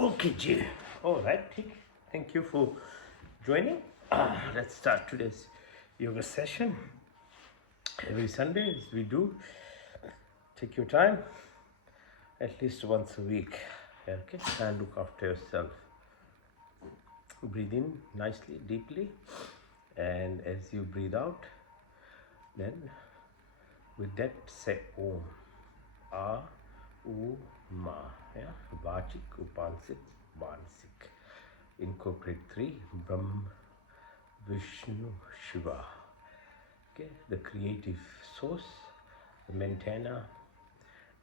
Okay, Ji. All right. Thank you for joining. Let's start today's yoga session. Every Sunday, as we do, take your time at least once a week. Okay, and look after yourself. Breathe in nicely, deeply, and as you breathe out, then with that say Om. A, U, Ma. Yeah, Vachik, Upansik, Mansik. Incorporate three: Brahm, Vishnu, Shiva. Okay, the creative source, the maintainer,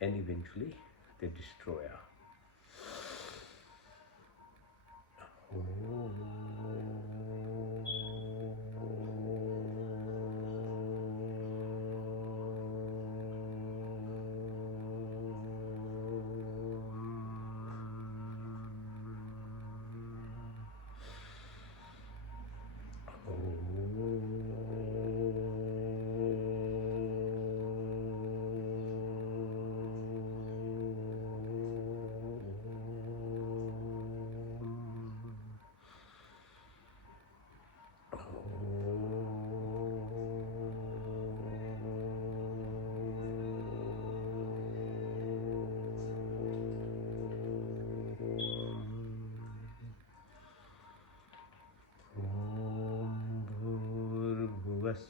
and eventually the destroyer.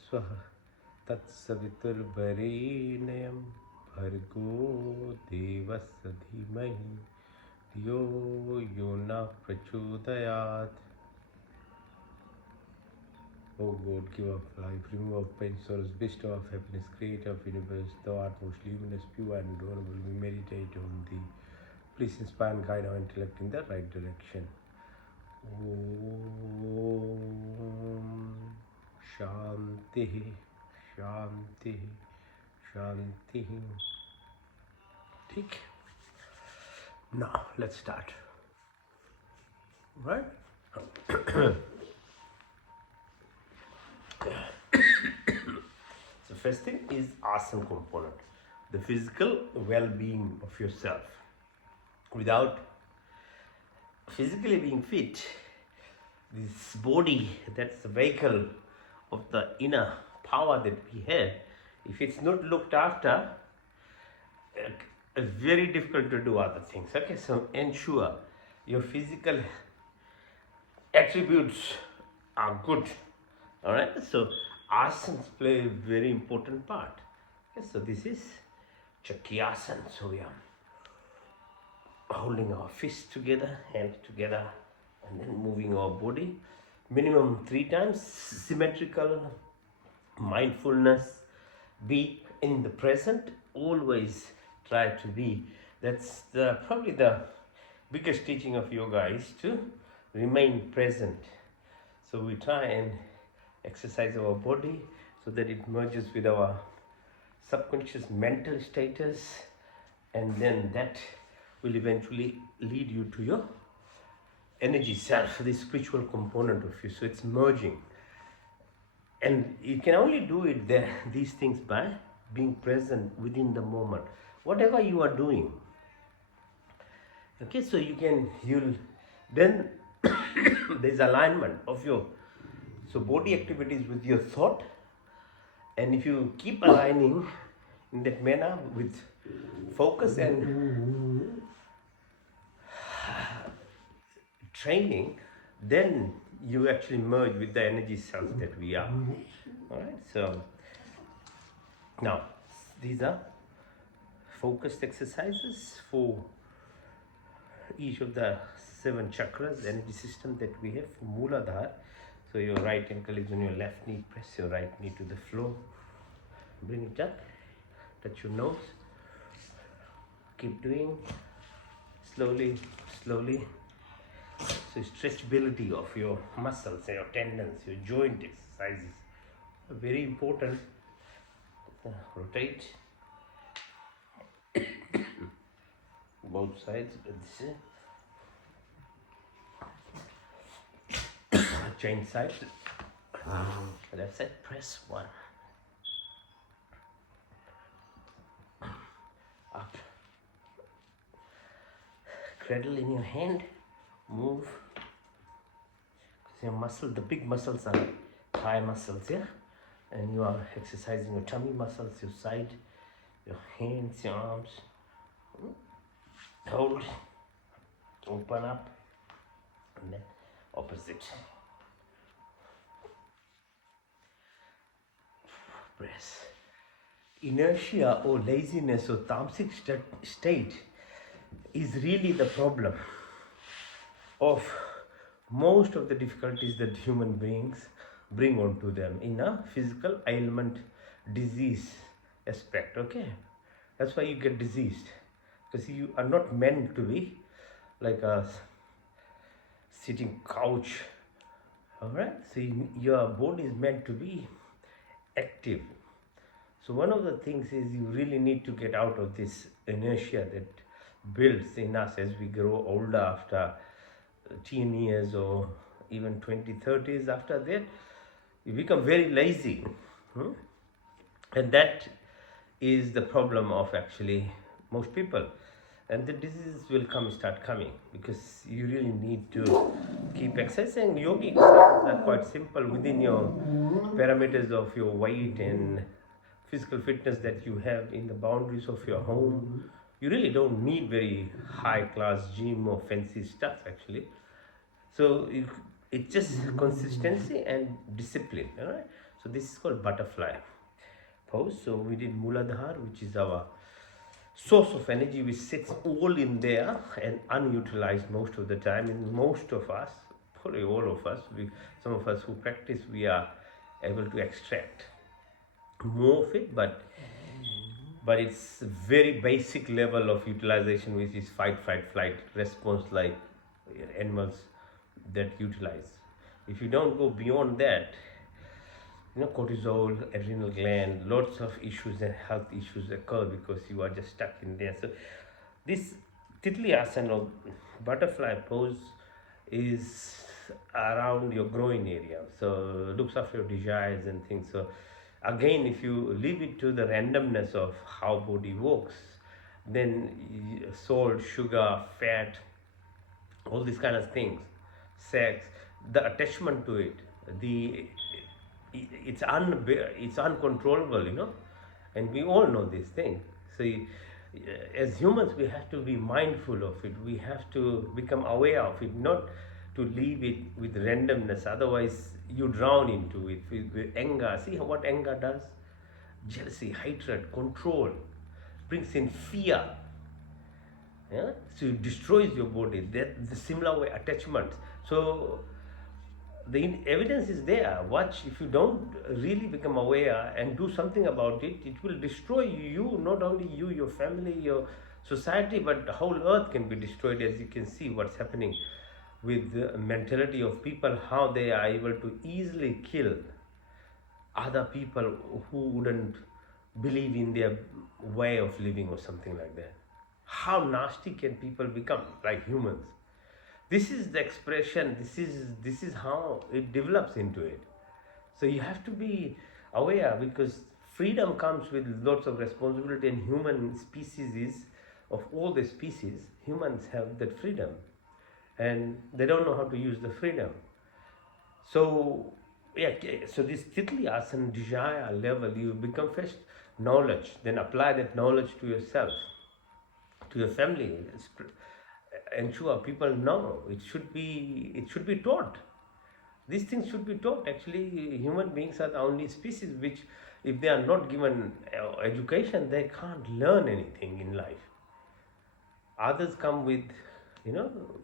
Svah Tatsaviturvarenayam Bhargo Devasya Dhimahi Yo Yona Prachodayat. O God, give of life, remove of pain, sorrows, bestow of happiness, creator of universe, thou art most luminous, pure and adorable. We meditate on thee. Please inspire and guide our intellect in the right direction. Om Shanti, Shanti, Shanti. ठीक. Now let's start. Right? So first thing is asana component, the physical well-being of yourself. Without physically being fit, this body, that's the vehicle of the inner power that we have, if it's not looked after, it's very difficult to do other things. Okay, so ensure your physical attributes are good. All right, so asanas play a very important part. Okay, so this is chakyasana. So we are holding our fists together, hands together, and then moving our body minimum 3 times. Symmetrical mindfulness, be in the present, always try to be. That's probably the biggest teaching of yoga, is to remain present. So we try and exercise our body so that it merges with our subconscious mental status, and then that will eventually lead you to your energy self, the spiritual component of you. So it's merging, and you can only do it there, these things, by being present within the moment, whatever you are doing. Okay, so you'll then there's alignment of your body activities with your thought, and if you keep aligning in that manner with focus and training, then you actually merge with the energy cells that we are. All right, so now these are focused exercises for each of the 7 chakras, the energy system that we have. Mooladhara. So your right ankle is on your left knee. Press your right knee to the floor. Bring it up. Touch your nose. Keep doing. Slowly, slowly. So stretchability of your muscles, your tendons, your joint exercises are very important. Rotate both sides. Change side. Left side. Press 1. Up. Cradle in your hand. Move. Your muscle, the big muscles are thigh muscles, yeah? And you are exercising your tummy muscles, your side, your hands, your arms. Hold, open up, and then opposite. Press. Inertia or laziness or tamasic state is really the problem of most of the difficulties that human beings bring onto them in a physical ailment disease aspect. Okay, that's why you get diseased, because you are not meant to be like a sitting couch. All right, so your body is meant to be active. So one of the things is you really need to get out of this inertia that builds in us as we grow older, after teen years or even 20, 30s. After that, you become very lazy. Hmm? And that is the problem of actually most people. And the diseases will start coming, because you really need to keep exercising. Yogic exercises are quite simple within your parameters of your weight and physical fitness that you have in the boundaries of your home. You really don't need very high class gym or fancy stuff actually. So it's just consistency and discipline. All right. So this is called butterfly pose. So we did Muladhar, which is our source of energy, which sits all in there and unutilized most of the time. And most of us, probably all of us, some of us who practice, we are able to extract more of it, but it's very basic level of utilization, which is fight, flight response, like animals that utilize. If you don't go beyond that, cortisol, adrenal gland, lots of issues and health issues occur because you are just stuck in there. So this Titli asana or butterfly pose is around your groin area, so looks after your desires and things. So again, if you leave it to the randomness of how body works, then salt, sugar, fat, all these kind of things, sex, the attachment to it, the it's uncontrollable, and we all know this thing. So as humans, we have to be mindful of it. We have to become aware of it, not to leave it with randomness. Otherwise, you drown into it with anger. See what anger does? Jealousy, hatred, control, brings in fear. Yeah, so it destroys your body. That the similar way attachment. So the evidence is there. Watch, if you don't really become aware and do something about it, it will destroy you, not only you, your family, your society, but the whole earth can be destroyed. As you can see what's happening with the mentality of people, how they are able to easily kill other people who wouldn't believe in their way of living or something like that. How nasty can people become, like humans? This is the expression. This is how it develops into it. So you have to be aware, because freedom comes with lots of responsibility, and human species is, of all the species, humans have that freedom, and they don't know how to use the freedom. So yeah, so this titli asana desire level, you become first knowledge, then apply that knowledge to yourself, to your family. Ensure people know. It should be taught. These things should be taught. Actually, human beings are the only species which, if they are not given education, they can't learn anything in life. Others come with,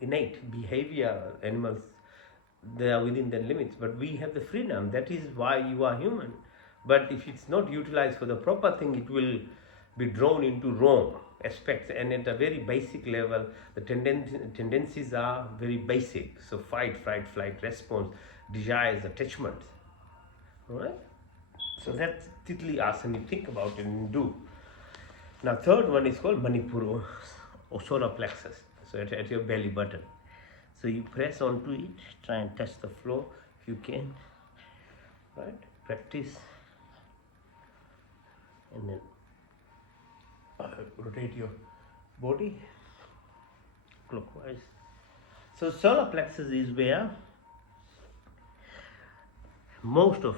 innate behavior. Animals, they are within their limits, but we have the freedom. That is why you are human. But if it's not utilized for the proper thing, it will be drawn into wrong aspects. And at a very basic level, the tendencies are very basic. So fight, flight response, desires, attachments. All right. So that's Titli asana. You think about it and do. Now, third one is called Manipur or solar plexus. So at your belly button. So you press onto it, try and touch the floor if you can. Right? Practice. And then rotate your body clockwise. So solar plexus is where most of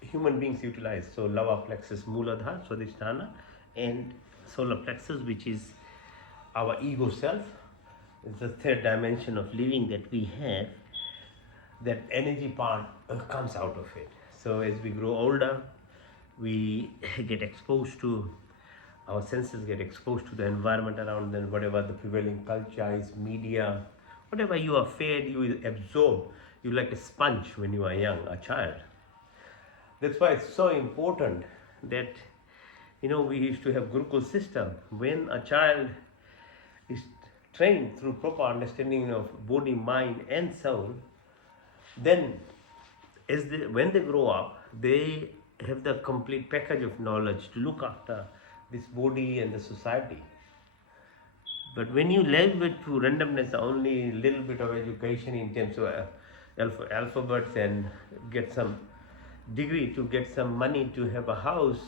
human beings utilize. So lava plexus, Muladhara, Swadhisthana, and solar plexus, which is our ego self, is the third dimension of living that we have. That energy part comes out of it. So as we grow older, we get exposed to, our senses get exposed to the environment around them, whatever the prevailing culture is, media, whatever you are fed, you will absorb. You like a sponge when you are young, a child. That's why it's so important that, we used to have Gurukul system. When a child is trained through proper understanding of body, mind, and soul, then when they grow up, they have the complete package of knowledge to look after this body and the society. But when you live with through randomness, only little bit of education in terms of alphabets and get some degree to get some money to have a house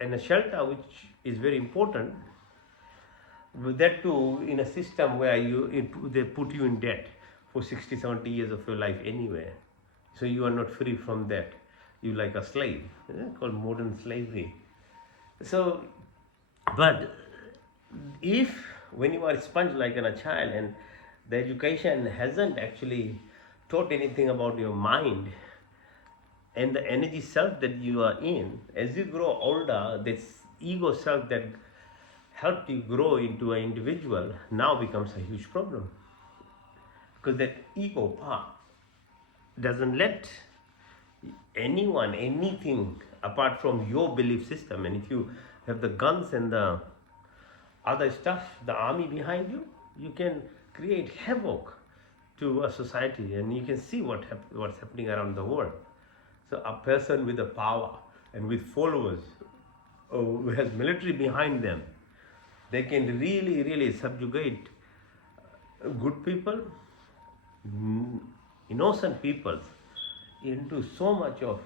and a shelter, which is very important. With that too, in a system where they put you in debt for 60, 70 years of your life anyway. So you are not free from that. You like a slave, called modern slavery. So, but if when you are a sponge like a child and the education hasn't actually taught anything about your mind and the energy self that you are in, as you grow older, this ego self that helped you grow into an individual now becomes a huge problem, because that ego part doesn't let anyone anything apart from your belief system. And if you have the guns and the other stuff, the army behind you, you can create havoc to a society, and you can see what's happening around the world. So a person with a power and with followers, who has military behind them, they can really subjugate good people, innocent people, into so much of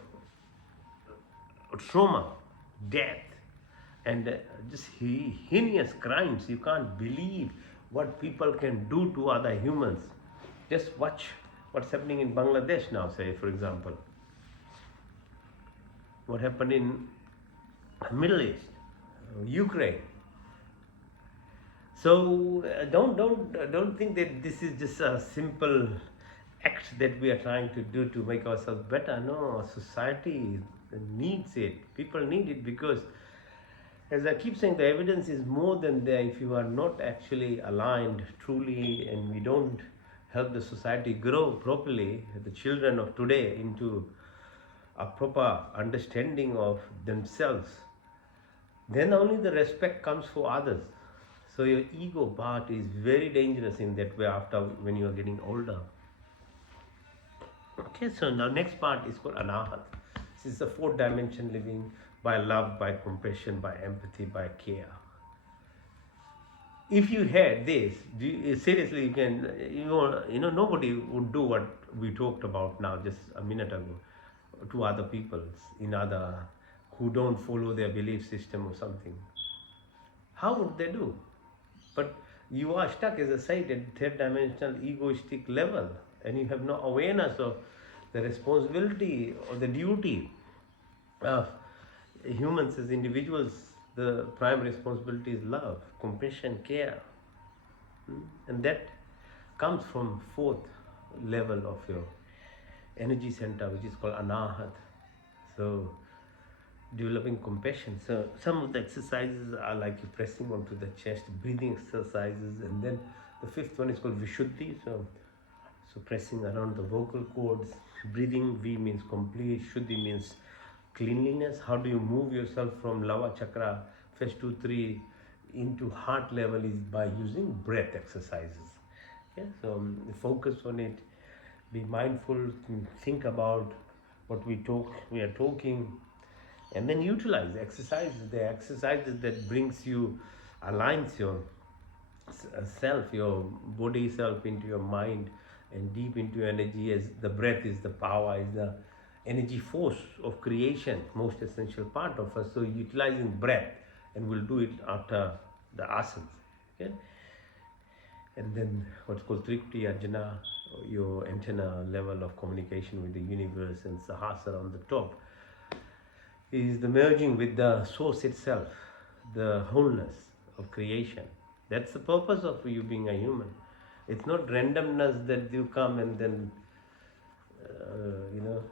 trauma, death, and just heinous crimes. You can't believe what people can do to other humans. Just watch what's happening in Bangladesh now, say, for example. What happened in Middle East, Ukraine. So don't think that this is just a simple act that we are trying to do to make ourselves better. No, society needs it. People need it, because, as I keep saying, the evidence is more than there. If you are not actually aligned truly, and we don't help the society grow properly, the children of today, into a proper understanding of themselves, then only the respect comes for others. So your ego part is very dangerous in that way after when you are getting older. Okay, so now next part is called anahat. This is the fourth dimension, living by love, by compassion, by empathy, by care. If you had this, seriously, you can, nobody would do what we talked about now just a minute ago to other people who don't follow their belief system or something. How would they do? But you are stuck, as I said, at third dimensional egoistic level, and you have no awareness of the responsibility or the duty of humans as individuals. The prime responsibility is love, compassion, care. And that comes from fourth level of your energy center, which is called anahat. So developing compassion. So some of the exercises are like you pressing onto the chest, breathing exercises, and then the fifth one is called Vishuddhi. So pressing around the vocal cords. Breathing, V means complete, Shuddhi means cleanliness. How do you move yourself from Lava Chakra, phase 2, 3 into heart level is by using breath exercises. Okay? So focus on it, be mindful, think about what we are talking, and then utilize the exercises that brings you, aligns your self, your body self into your mind and deep into your energy, as the breath is the power, is the energy force of creation, most essential part of us. So utilizing breath, and we'll do it after the asanas. Okay? and then what's called Tripti Arjuna, your antenna level of communication with the universe, and Sahasra on the top is the merging with the source itself, the wholeness of creation. That's the purpose of you being a human. It's not randomness that you come and then you know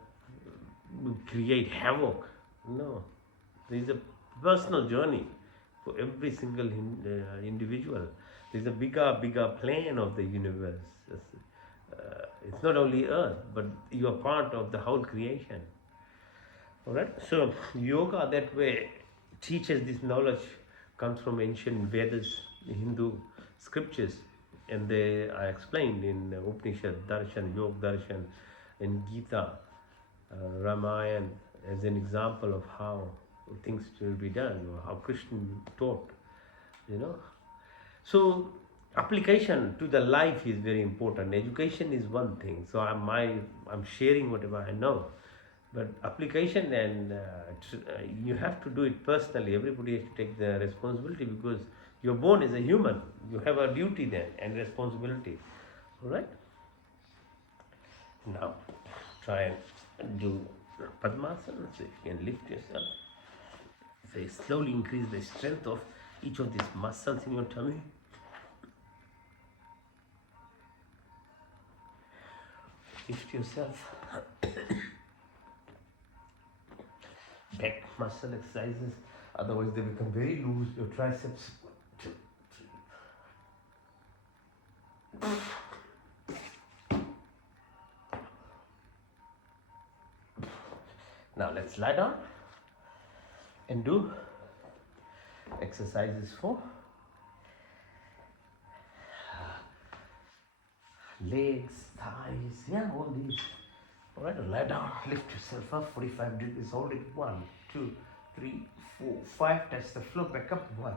create havoc. No, there is a personal journey for every single individual. There's a bigger plan of the universe. It's not only Earth, but you are part of the whole creation. All right. So yoga that way teaches this knowledge comes from ancient Vedas, Hindu scriptures, and they are explained in Upanishad, Darshan, Yoga Darshan, and Gita, Ramayana as an example of how things will be done, or how Krishna taught. You know, so application to the life is very important. Education is one thing. So I'm sharing whatever I know, but application and you have to do it personally. Everybody has to take the responsibility because you're born as a human. You have a duty then and responsibility. All right. Now try and do Padmasana. So if you can lift yourself, very slowly increase the strength of each of these muscles in your tummy. Lift yourself. Back muscle exercises, otherwise they become very loose. Your triceps. 1, 2, 3. Now let's lie down and do exercises for legs, thighs, yeah, all these. All right, lie down, lift yourself up, 45 degrees, hold it, 1, 2, 3, 4, 5, touch the floor, back up, 1,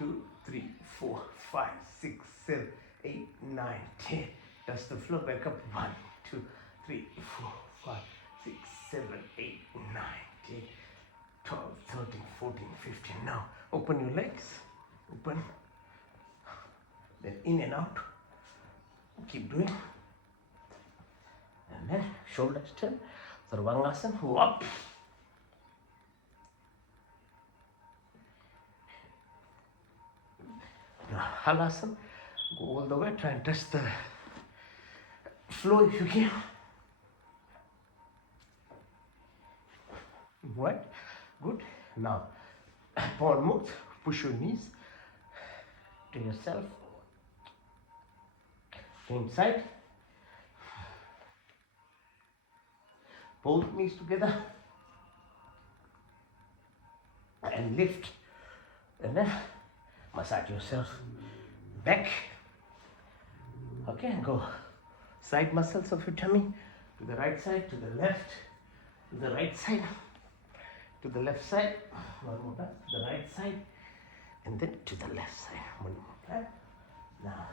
2, 3, 4, 5, 6, 7, 8, 9, 10, touch the floor, back up, 1, 2, 3, 4, 5, 6, 7, 8, 9, 10, 12, 13, 14, 15. Now open your legs, open, then in and out, keep doing, and then shoulders turn, Sarvangasana, up, now Halasana, go all the way, try and touch the floor if you can. Right, good. Now pawn mukh, push your knees to yourself, inside, both knees together and lift, and then massage yourself back. Okay, and go side muscles of your tummy, to the right side, to the left, to the right side, to the left side, one more time, to the right side, and then to the left side, one more time. Now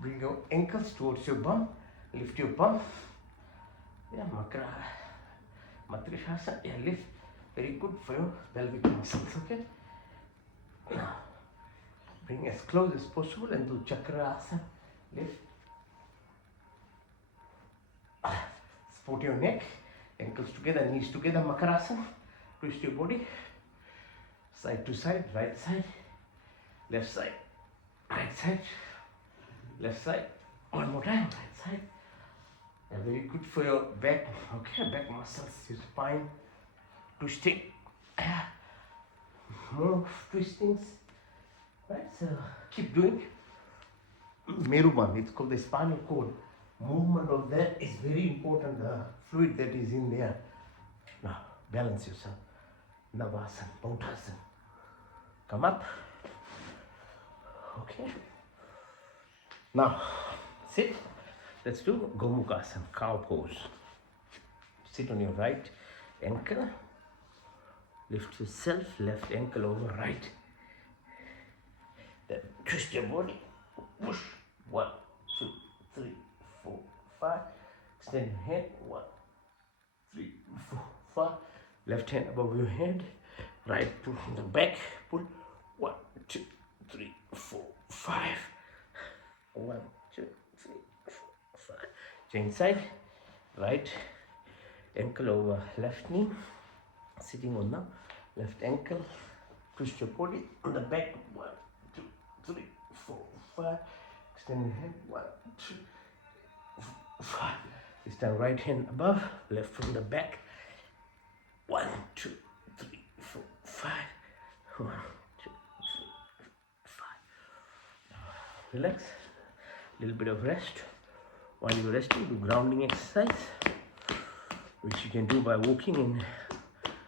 bring your ankles towards your bum, lift your bum, yeah, Matrishasana, yeah, lift, very good for your pelvic muscles, okay. Now bring as close as possible and do Chakrasana, lift, support your neck, ankles together, knees together, Makarasana, twist your body, side to side, right side, left side, right side, left side, one more time, right side. Yeah, very good for your back, okay, back muscles, your spine, twisting, more twistings, right, so keep doing. Meruban, it's called the spinal cord. Movement of that is very important, the fluid that is in there. Now, balance yourself. Navasana, Bautasana. Come up. Okay. Now, sit. Let's do Gomukhasana, cow pose. Sit on your right ankle. Lift yourself, left ankle over right. Then twist your body. Push. 1, 2, 3, 4, 5. Extend your hand. 1, 3, 4, 5. Left hand above your head. Right pull from the back. Pull. 1, 2, 3, 4, 5. 1, 2, 3, 4, 5. Change side. Right ankle over left knee. Sitting on the left ankle. Twist your body on the back. 1, 2, 3, 4, 5. Extend your head. 1, 2, 5. This time right hand above, left from the back. 1, 2, 3, 4, 5. 1, 2, 3, 5. Relax. Little bit of rest. While you're resting, do grounding exercise, which you can do by walking in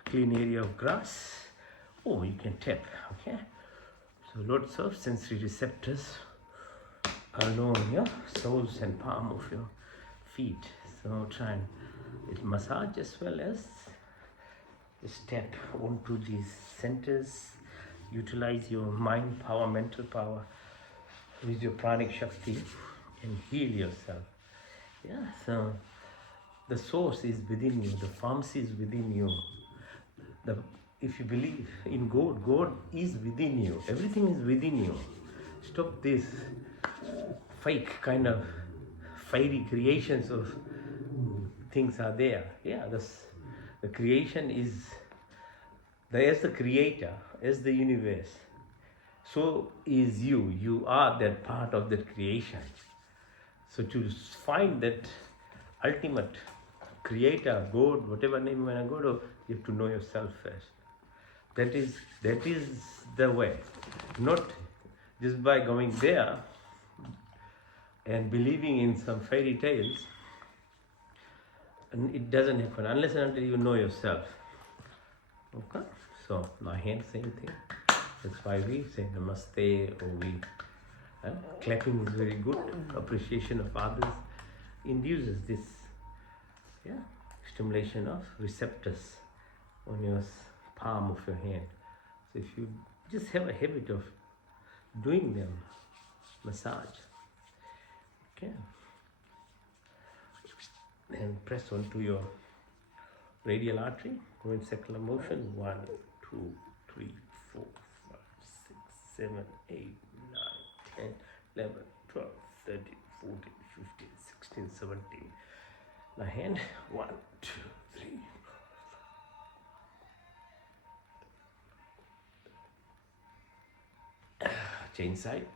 clean area of grass, or you can tap. Okay. So lots of sensory receptors along your soles and palm of your feet. So try and massage as well as step onto these centers. Utilize your mind power, mental power with your pranic shakti and heal yourself. Yeah, so the source is within you, the pharmacy is within you. If you believe in God, God is within you. Everything is within you. Stop this fake kind of fiery creations of things are there. Yeah, the creation is there as the creator, as the universe. So is you. You are that part of that creation. So to find that ultimate creator, God, whatever name you want to go to, you have to know yourself first. That is the way. Not just by going there and believing in some fairy tales. And it doesn't happen unless and until you know yourself. Okay? So my hand, same thing. That's why we say namaste, or we clapping is very good. Appreciation of others induces this stimulation of receptors on your palm of your hand. So if you just have a habit of doing them, massage, okay, and press onto your radial artery, go in circular motion. 1, 2, 3, 4, 5, 6, 7, 8, 9, 10, 11, 12, 13, 14, 15, 16, 17. The hand. 1, 2, 3. Change side.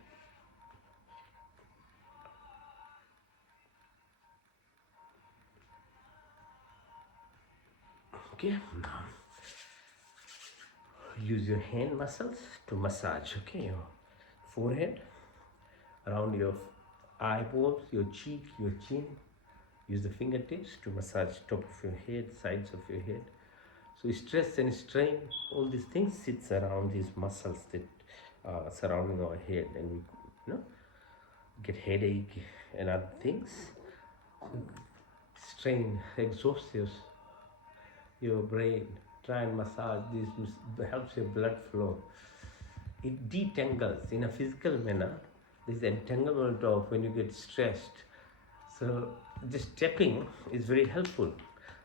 Okay, now use your hand muscles to massage. Okay, your forehead, around your eyeballs, your cheek, your chin. Use the fingertips to massage top of your head, sides of your head. So stress and strain, all these things sits around these muscles that are surrounding our head, and we get headache and other things. So strain, exhaust your brain. Try and massage this, helps your blood flow. It detangles in a physical manner. This entanglement of when you get stressed. So just tapping is very helpful.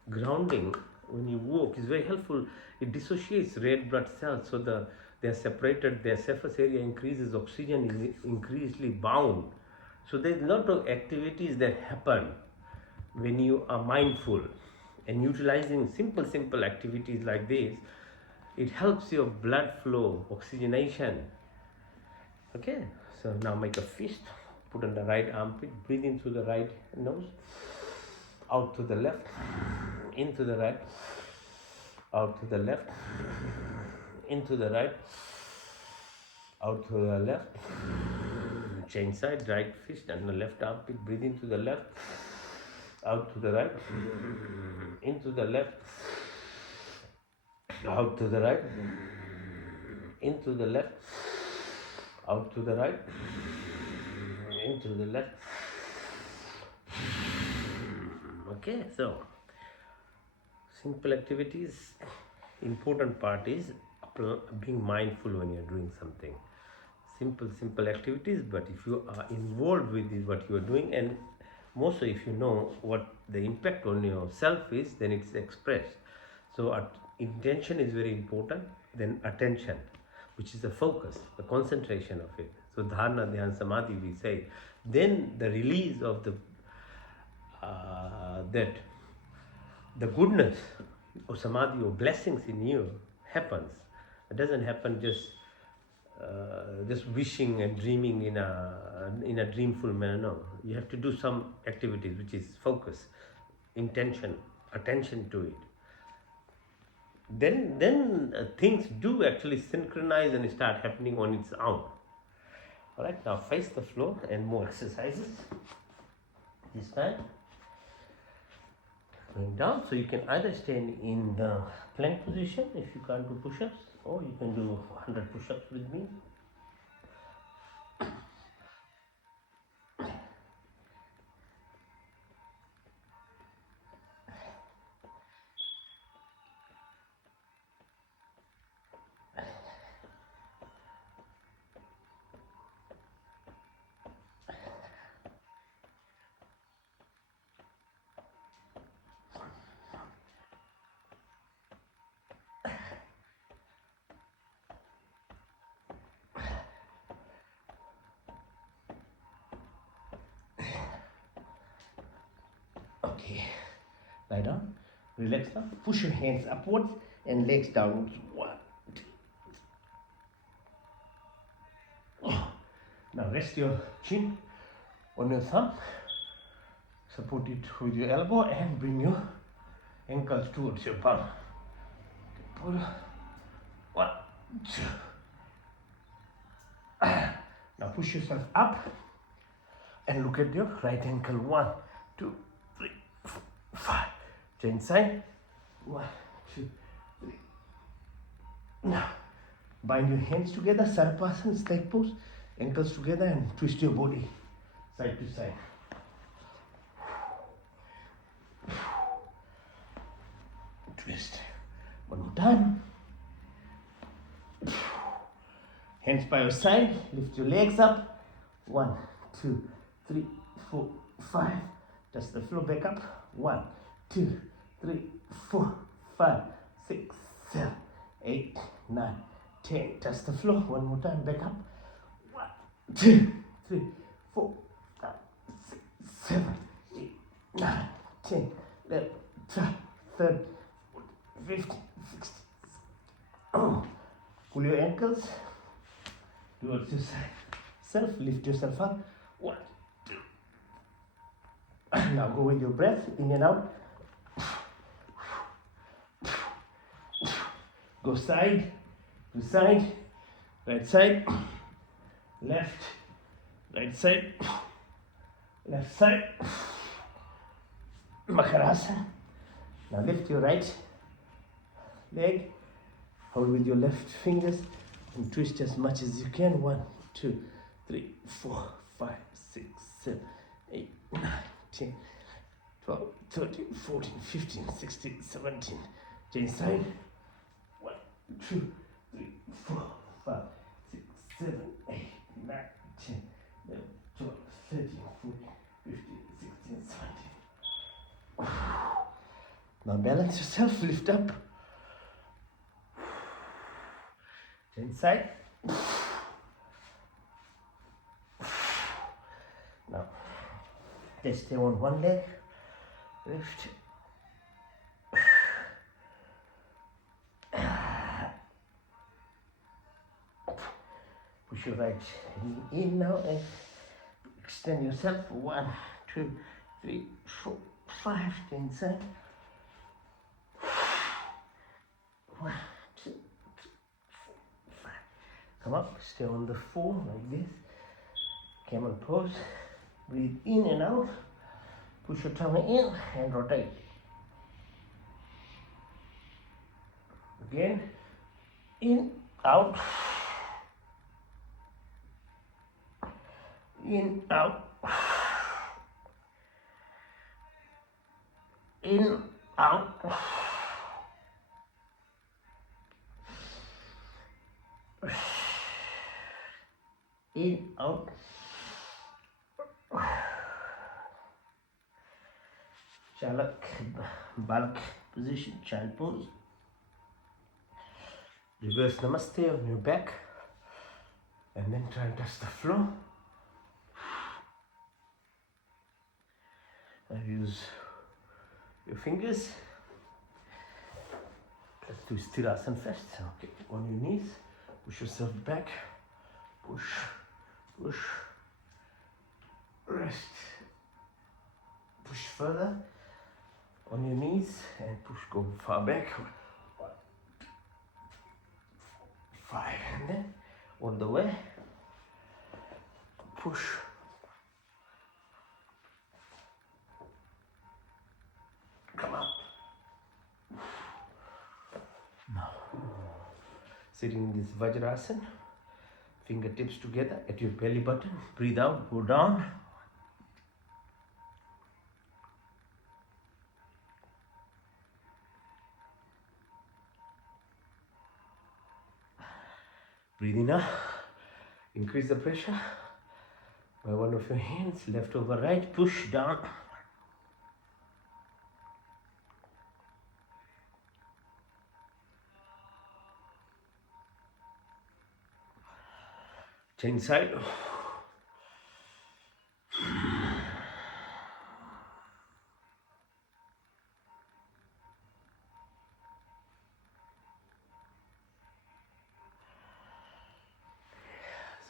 Grounding when you walk is very helpful. It dissociates red blood cells, so they are separated. Their surface area increases. Oxygen is increasingly bound. So there's a lot of activities that happen when you are mindful and utilizing simple activities like this. It helps your blood flow, oxygenation. Okay, so now make a fist. Put on the right armpit. Breathe in through the right nose. Out to the left. Into the right. Out to the left. Into the right. Out to the left. Change side. Right fist and the left armpit. Breathe into the left. Out to the right. Into the left. Out to the right. Into the left. Out to the right. Into the left. Okay, so simple activities. Important part is being mindful when you're doing something. Simple activities, but if you are involved with what you are doing, and mostly if you know what the impact on yourself is, then it's expressed. So intention is very important. Then attention, which is the focus, the concentration of it. So dharana, dhyan, samadhi, we say. Then the release of that the goodness or samadhi or blessings in you happens. It doesn't happen just wishing and dreaming in a dreamful manner. No, you have to do some activities which is focus, intention, attention to it. Then things do actually synchronize and start happening on its own. All right, now face the floor and more exercises. This time going down, so you can either stand in the plank position if you can't do push-ups, or you can do 100 push-ups with me. Okay, lie down, relax now. Push your hands upwards and legs downwards. 1, 2. Now rest your chin on your thumb. Support it with your elbow and bring your ankles towards your palm. Pull. 1, 2. Now push yourself up and look at your right ankle. 1, 2, 3, 4, 5. Change side. 1, 2, 3. Now bind your hands together, Sarvasana, stag pose, ankles together and twist your body side to side. Twist. One more time. Hands by your side, lift your legs up. 1, 2, 3, 4, 5. Touch the floor, back up. 1, 2, 3, 4, 5, 6, 7, 8, 9, 10. Touch the floor. One more time, back up. 1, 2, 3, 4, 5, 6, 7, 8, 9, 10. 11, 12, 13, 15, 16. Oh. Pull your ankles towards yourself. Lift yourself up. 1, 2. Now go with your breath in and out. Go side to side, right side, left, right side, left side. Makarasana. Now lift your right leg. Hold with your left fingers and twist as much as you can. 1, 2, 3, 4, 5, 6, 7, 8, 9, 10, 12, 13, 14, 15, 16, 17. Change side. 1, 2, 3, 4, 5, 6, 7, 8, 9, 10, 11, 12, 13, 14, 15, 16, 17. Now balance yourself, lift up. Inside. Now just stay on one leg, lift. Push your right knee in now and extend yourself. 1, 2, 3, 4, 5. Stay inside. 1, 2. Come up, stay on the 4 like this. Camel pose. Breathe in and out. Push your tummy in and rotate. Again, in, out. In, out. In, out. In, out. Chalak, Balak position, child pose. Reverse namaste on your back. And then try and touch the floor. Now use your fingers. Let's do Sthirasana first. Okay, on your knees, push yourself back, push, push, rest, push further on your knees and push, go far back. 1, 5, and then all the way, push. Come up. Now, sitting in this Vajrasana, fingertips together at your belly button. Breathe out, go down. Breathe in up. Increase the pressure by one of your hands, left over right, push down. Change side.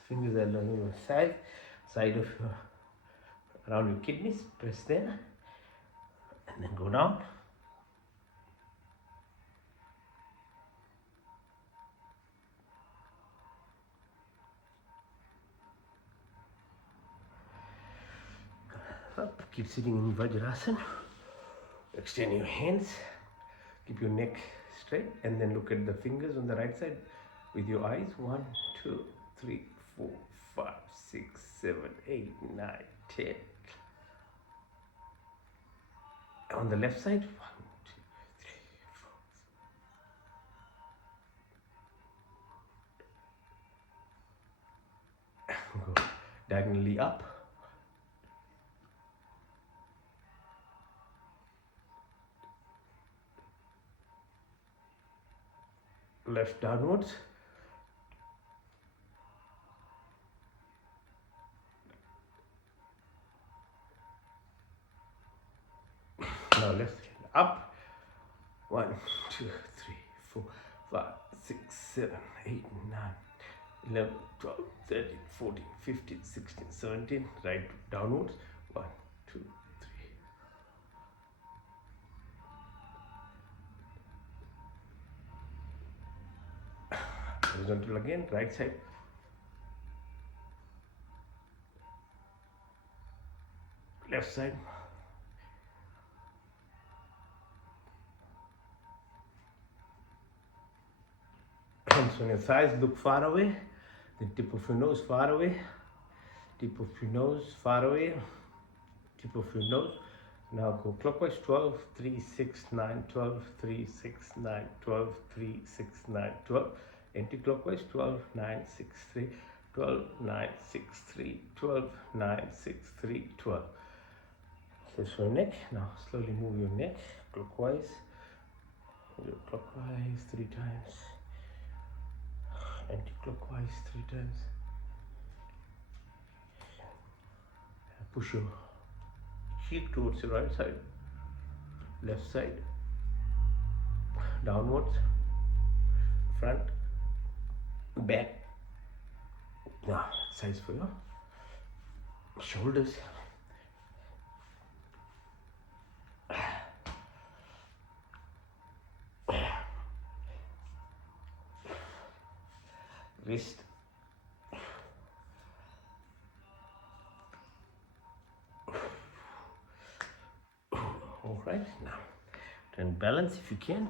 Fingers are along your side of your, around your kidneys, press there, and then go down. Up, keep sitting in Vajrasana. Extend your hands, keep your neck straight, and then look at the fingers on the right side with your eyes. 1, 2, 3, 4, 5, 6, 7, 8, 9, 10. On the left side, 1, 2, 3, 4. Go diagonally up. Left downwards. Now left up. 1, 2, 3, 4, 5, 6, 7, 8, 9, 11, 12, 13, 14, 15, 16, 17. Right downwards. 1, 2, 3. Horizontal again, right side. Left side. Hands on your thighs, look far away. The tip of your nose far away. Tip of your nose far away. Tip of your nose. Now go clockwise. 12, 3, 6, 9, 12, 3, 6, 9, 12, 3, 6, 9, 12. Anti-clockwise. 12, 9, 6, 3, 12, 9, 6, 3, 12, 9, 6, 3, 12. This for your neck. Now slowly move your neck clockwise. Clockwise 3 times. Anti-clockwise 3 times. Push your cheek towards your right side, left side, downwards, front, back. Now size for your shoulders. Wrist. All right, now try and balance if you can.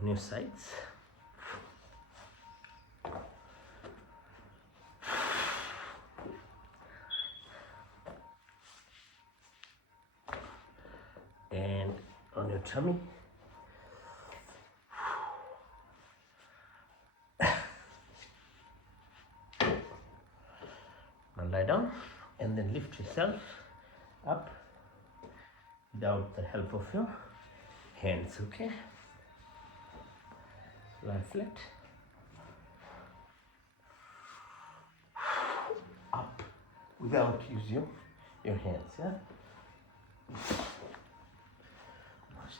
On your sides. And on your tummy. Now lie down and then lift yourself up without the help of your hands, okay? Lie flat. without using your hands. Yeah.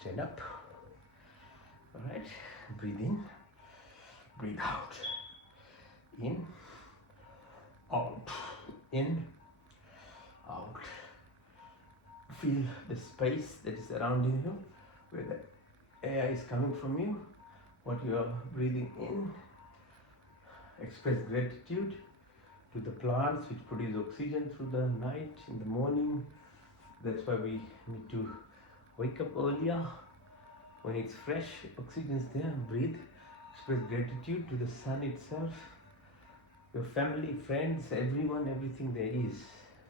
Stand up. All right. Breathe in. Breathe out. In. Out. In. Out. Feel the space that is around you, where the air is coming from you, what you are breathing in. Express gratitude to the plants which produce oxygen through the night, in the morning. That's why we need to wake up earlier. When it's fresh, oxygen is there, breathe. Express gratitude to the sun itself, your family, friends, everyone, everything there is.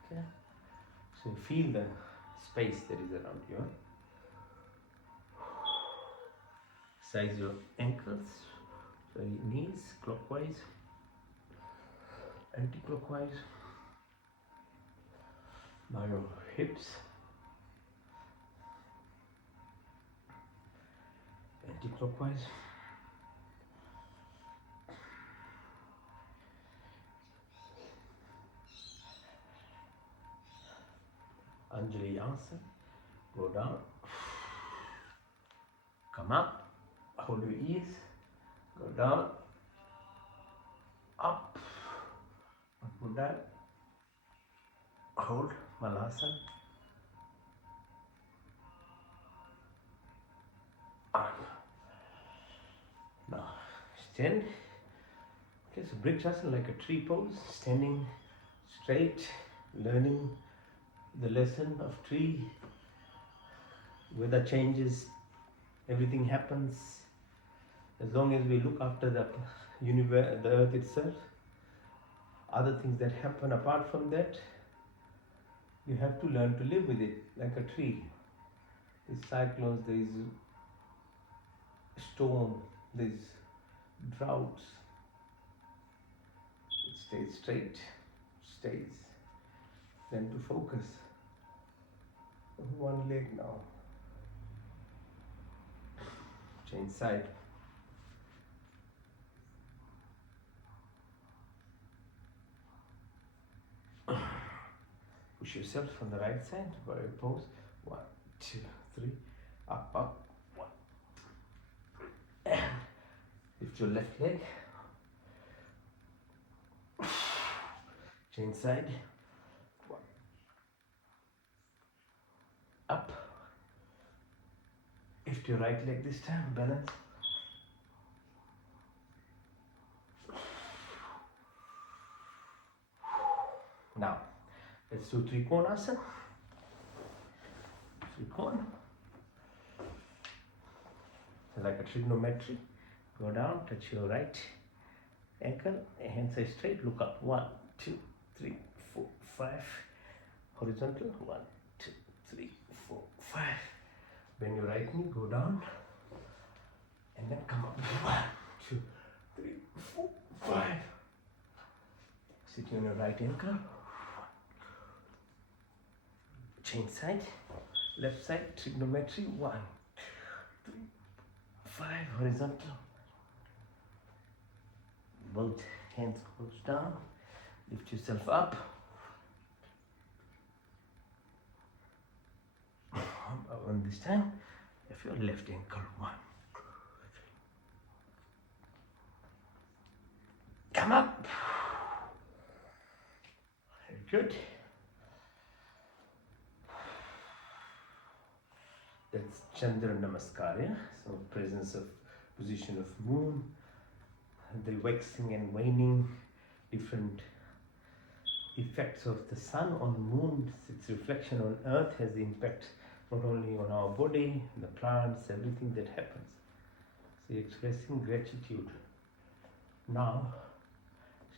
Okay? So feel the space that is around you. Size your ankles, so your knees clockwise, anti-clockwise. Now your hips, anti-clockwise. Anjali Asana. Go down, come up, hold your ears, go down, up, go down, hold Malasana, up. Now stand. Okay, so Briksasana like a tree pose, standing straight, learning the lesson of tree. Weather changes, everything happens. As long as we look after the universe, the earth itself, other things that happen apart from that, you have to learn to live with it like a tree. These cyclones, these storm, these droughts, it stays straight, stays. Then to focus on one leg now. Change side. Push yourself on the right side, warrior pose. 1, 2, 3, up, up. 1. And lift your left leg. Change side. 1. Up. Lift your right leg this time, balance. Now, let's do Trikonasana. Trikona. So like a trigonometry. Go down, touch your right ankle, hands are straight, look up. 1, 2, 3, 4, 5. Horizontal. 1, 2, 3, 4, 5. Bend your right knee, go down, and then come up. 1, 2, 3, 4, 5. Sit on your right ankle. Change side, left side, trigonometry. 1, 2, 3, 5. Horizontal. Both hands goes down. Lift yourself up. On this time, if your left ankle. 1. Come up. Very good. That's Chandra Namaskara. So presence of position of moon, the waxing and waning, different effects of the sun on moon, its reflection on earth has the impact not only on our body, the plants, everything that happens. So you're expressing gratitude. Now,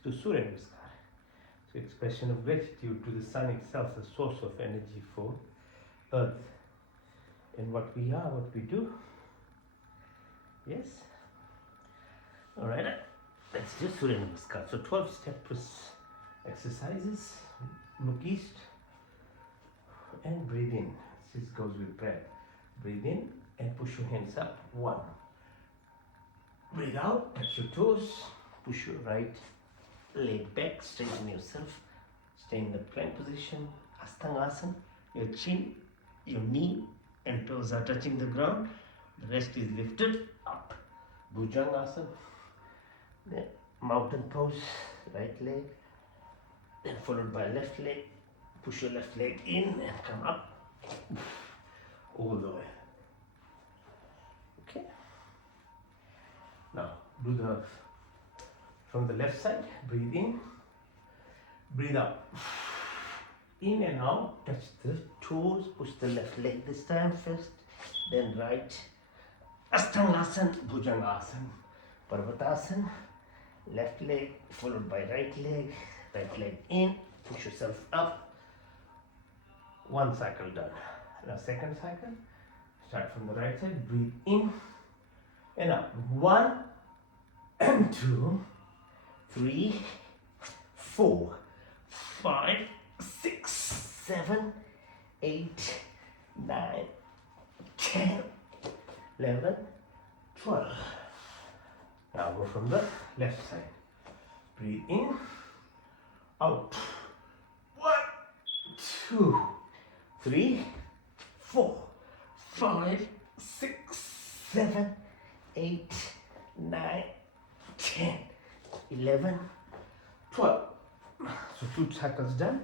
to Surya Namaskara. So expression of gratitude to the sun itself, the source of energy for earth. And what we are, what we do. Yes? Alright, let's do Surya Namaskar. So 12-step exercises. Look east and breathe in. This goes with breath. Breathe in and push your hands up. 1. Breathe out, touch your toes. Push your right leg back, straighten yourself. Stay in the plank position, Asthangasana. Your chin, your knee and toes are touching the ground. The rest is lifted up. Bhujangasana. Then mountain pose, right leg. Then followed by left leg. Push your left leg in and come up. All the way. Okay. Now do the from the left side. Breathe in. Breathe out. In and out. Touch the toes. Push the left leg this time first. Then right. Asthangasana, Bhujangasana, Parvatasana. Left leg followed by right leg. Right leg in. Push yourself up. One cycle done. Now second cycle. Start from the right side. Breathe in and out. 1 and 2, 3, 4, 5, 6, 7, 8, 9, 10, 11, 12. Now go from the left side. Breathe in, out. 1, 2, 3, 4, 5, 6, 7, 8, 9, 10, 11, 12. So 2 cycles done.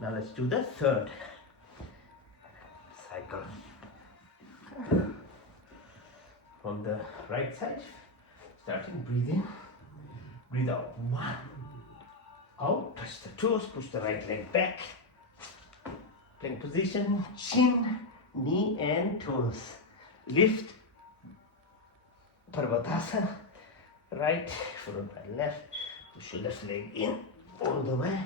Now let's do the third cycle. From the right side, starting breathe in, breathe out. 1, out, touch the toes, push the right leg back. Plank position, chin, knee and toes. Lift, Parvatasana, right, followed by left. Push your left leg in, all the way.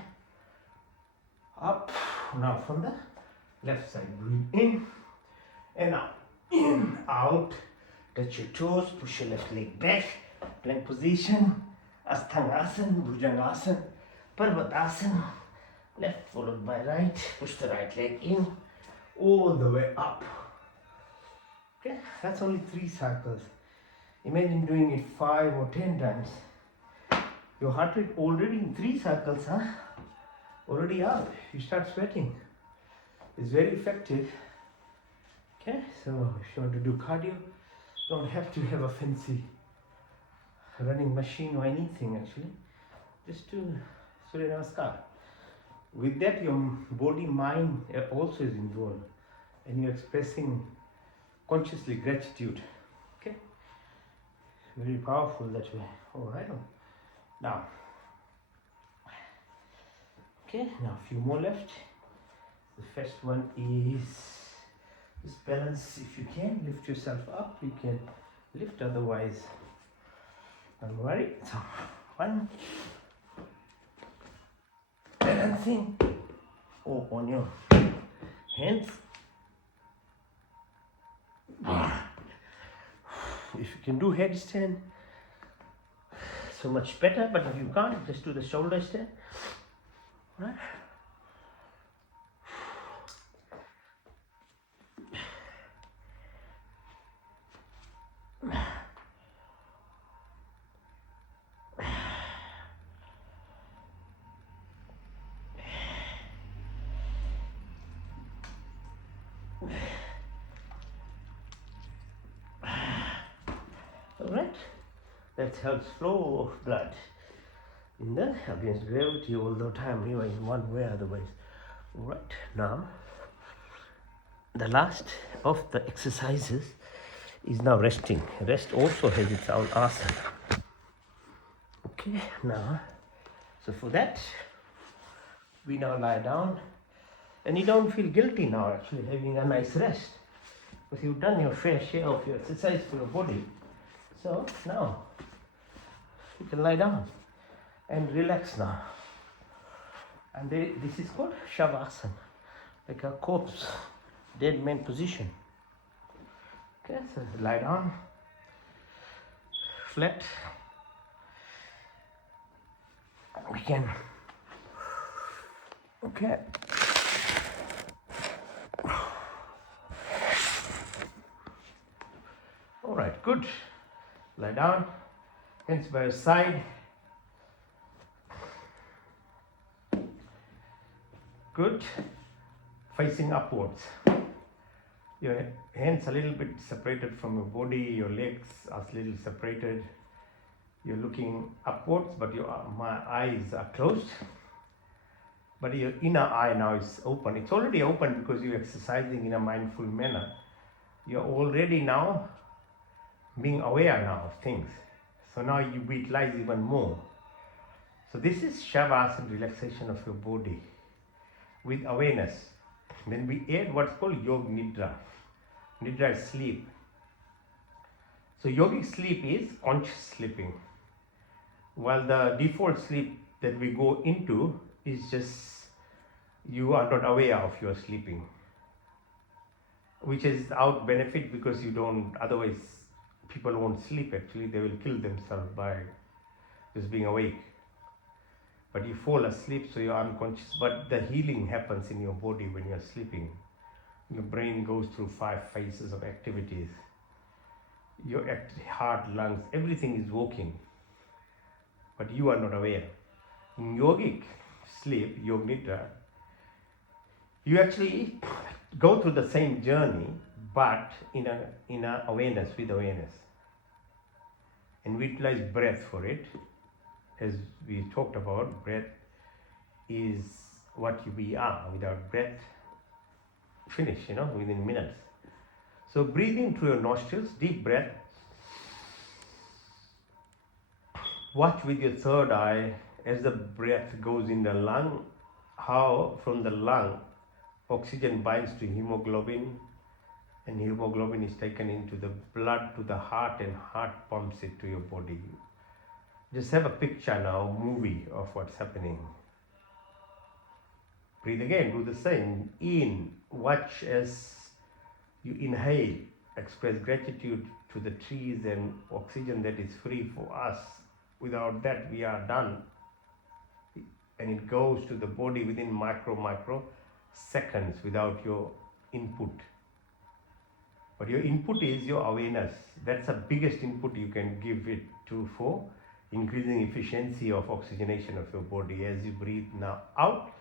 Up. Now from the left side, breathe in and out. In, out. Touch your toes, push your left leg back. Plank position, Asthangasana, Bhujangasana, Parvatasana. Left followed by right. Push the right leg in, all the way up. Okay, that's only 3 cycles. Imagine doing it 5 or 10 times. Your heart rate already in 3 cycles, huh? Already up. You start sweating. It's very effective. Okay, so if you want to do cardio, don't have to have a fancy running machine or anything actually. Just do Surya Namaskar. With that, your body, mind also is involved, and you're expressing consciously gratitude. Okay, very powerful that way. All right. Now, okay. Now a few more left. The first one is just balance. If you can lift yourself up, you can lift. Otherwise, don't worry. So 1. Balancing or on your hands. If you can do headstand, so much better, but if you can't, just do the shoulder stand. Right? Alright, that helps flow of blood in the against gravity all the time, even in one way otherwise. Alright, now the last of the exercises is now resting. Rest also has its own asana. Okay, now, so for that, we now lie down, and you don't feel guilty now actually having a nice rest, because you've done your fair share of your exercise for your body. So now you can lie down and relax now. And this is called Shavasana, like a corpse, dead man position. Okay, so lie down, flat. We can, okay. All right, good. Lie down, hands by your side. Good. Facing upwards. Your hands a little bit separated from your body, your legs are a little separated. You're looking upwards, but my eyes are closed. But your inner eye now is open. It's already open because you're exercising in a mindful manner. You're already now being aware now of things. So now you utilize even more. So this is Shavasana, relaxation of your body with awareness. Then we add what's called Yog Nidra. Nidra is sleep. So yogic sleep is conscious sleeping. While the default sleep that we go into is just you are not aware of your sleeping, which is without benefit because you don't, otherwise people won't sleep actually, they will kill themselves by just being awake. But you fall asleep, so you're unconscious, but the healing happens in your body when you're sleeping. Your brain goes through 5 phases of activities. Your heart, lungs, everything is working, but you are not aware. In yogic sleep, Yog Nidra, you actually go through the same journey, but in a awareness, with awareness. And we utilize breath for it. As we talked about, breath is what we are. Without breath, finish, within minutes. So breathe in through your nostrils, deep breath. Watch with your third eye as the breath goes in the lung, how from the lung oxygen binds to hemoglobin, and hemoglobin is taken into the blood to the heart, and heart pumps it to your body. Just have a picture now, movie of what's happening. Breathe again, do the same. In, watch as you inhale, express gratitude to the trees and oxygen that is free for us. Without that, we are done. And it goes to the body within micro seconds without your input. But your input is your awareness. That's the biggest input you can give it to for increasing efficiency of oxygenation of your body. As you breathe now out,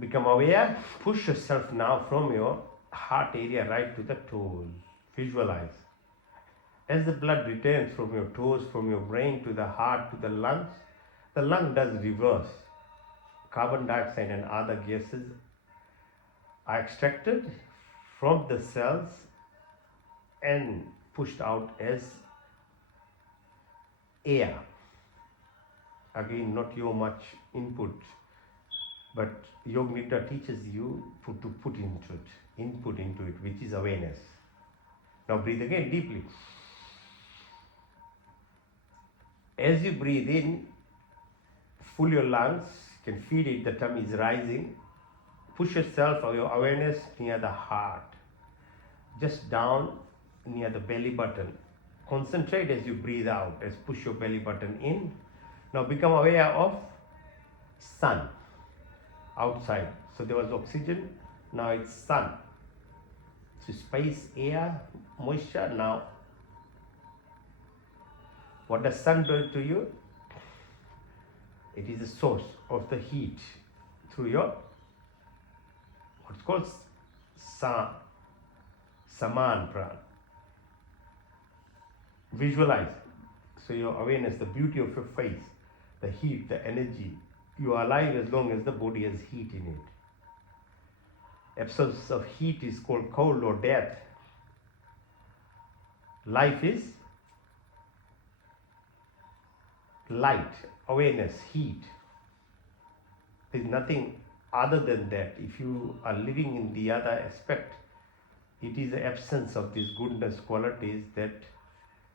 become aware, push yourself now from your heart area right to the toes. Visualize. As the blood returns from your toes, from your brain to the heart to the lung does reverse. Carbon dioxide and other gases are extracted from the cells and pushed out as air. Again, not your much input, but Yog Nidra teaches you to put into it, input into it, which is awareness. Now breathe again deeply. As you breathe in, full your lungs, you can feel it, the tummy is rising. Push yourself or your awareness near the heart, just down near the belly button. Concentrate as you breathe out, as push your belly button in. Now become aware of sun outside. So there was oxygen, now it's sun. So space, air, moisture. Now what does sun do to you? It is a source of the heat through your what's called saman pran. Visualize. So your awareness, the beauty of your face, the heat, the energy. You are alive as long as the body has heat in it. Absence of heat is called cold or death. Life is light, awareness, heat. There is nothing other than that. If you are living in the other aspect, it is the absence of these goodness qualities that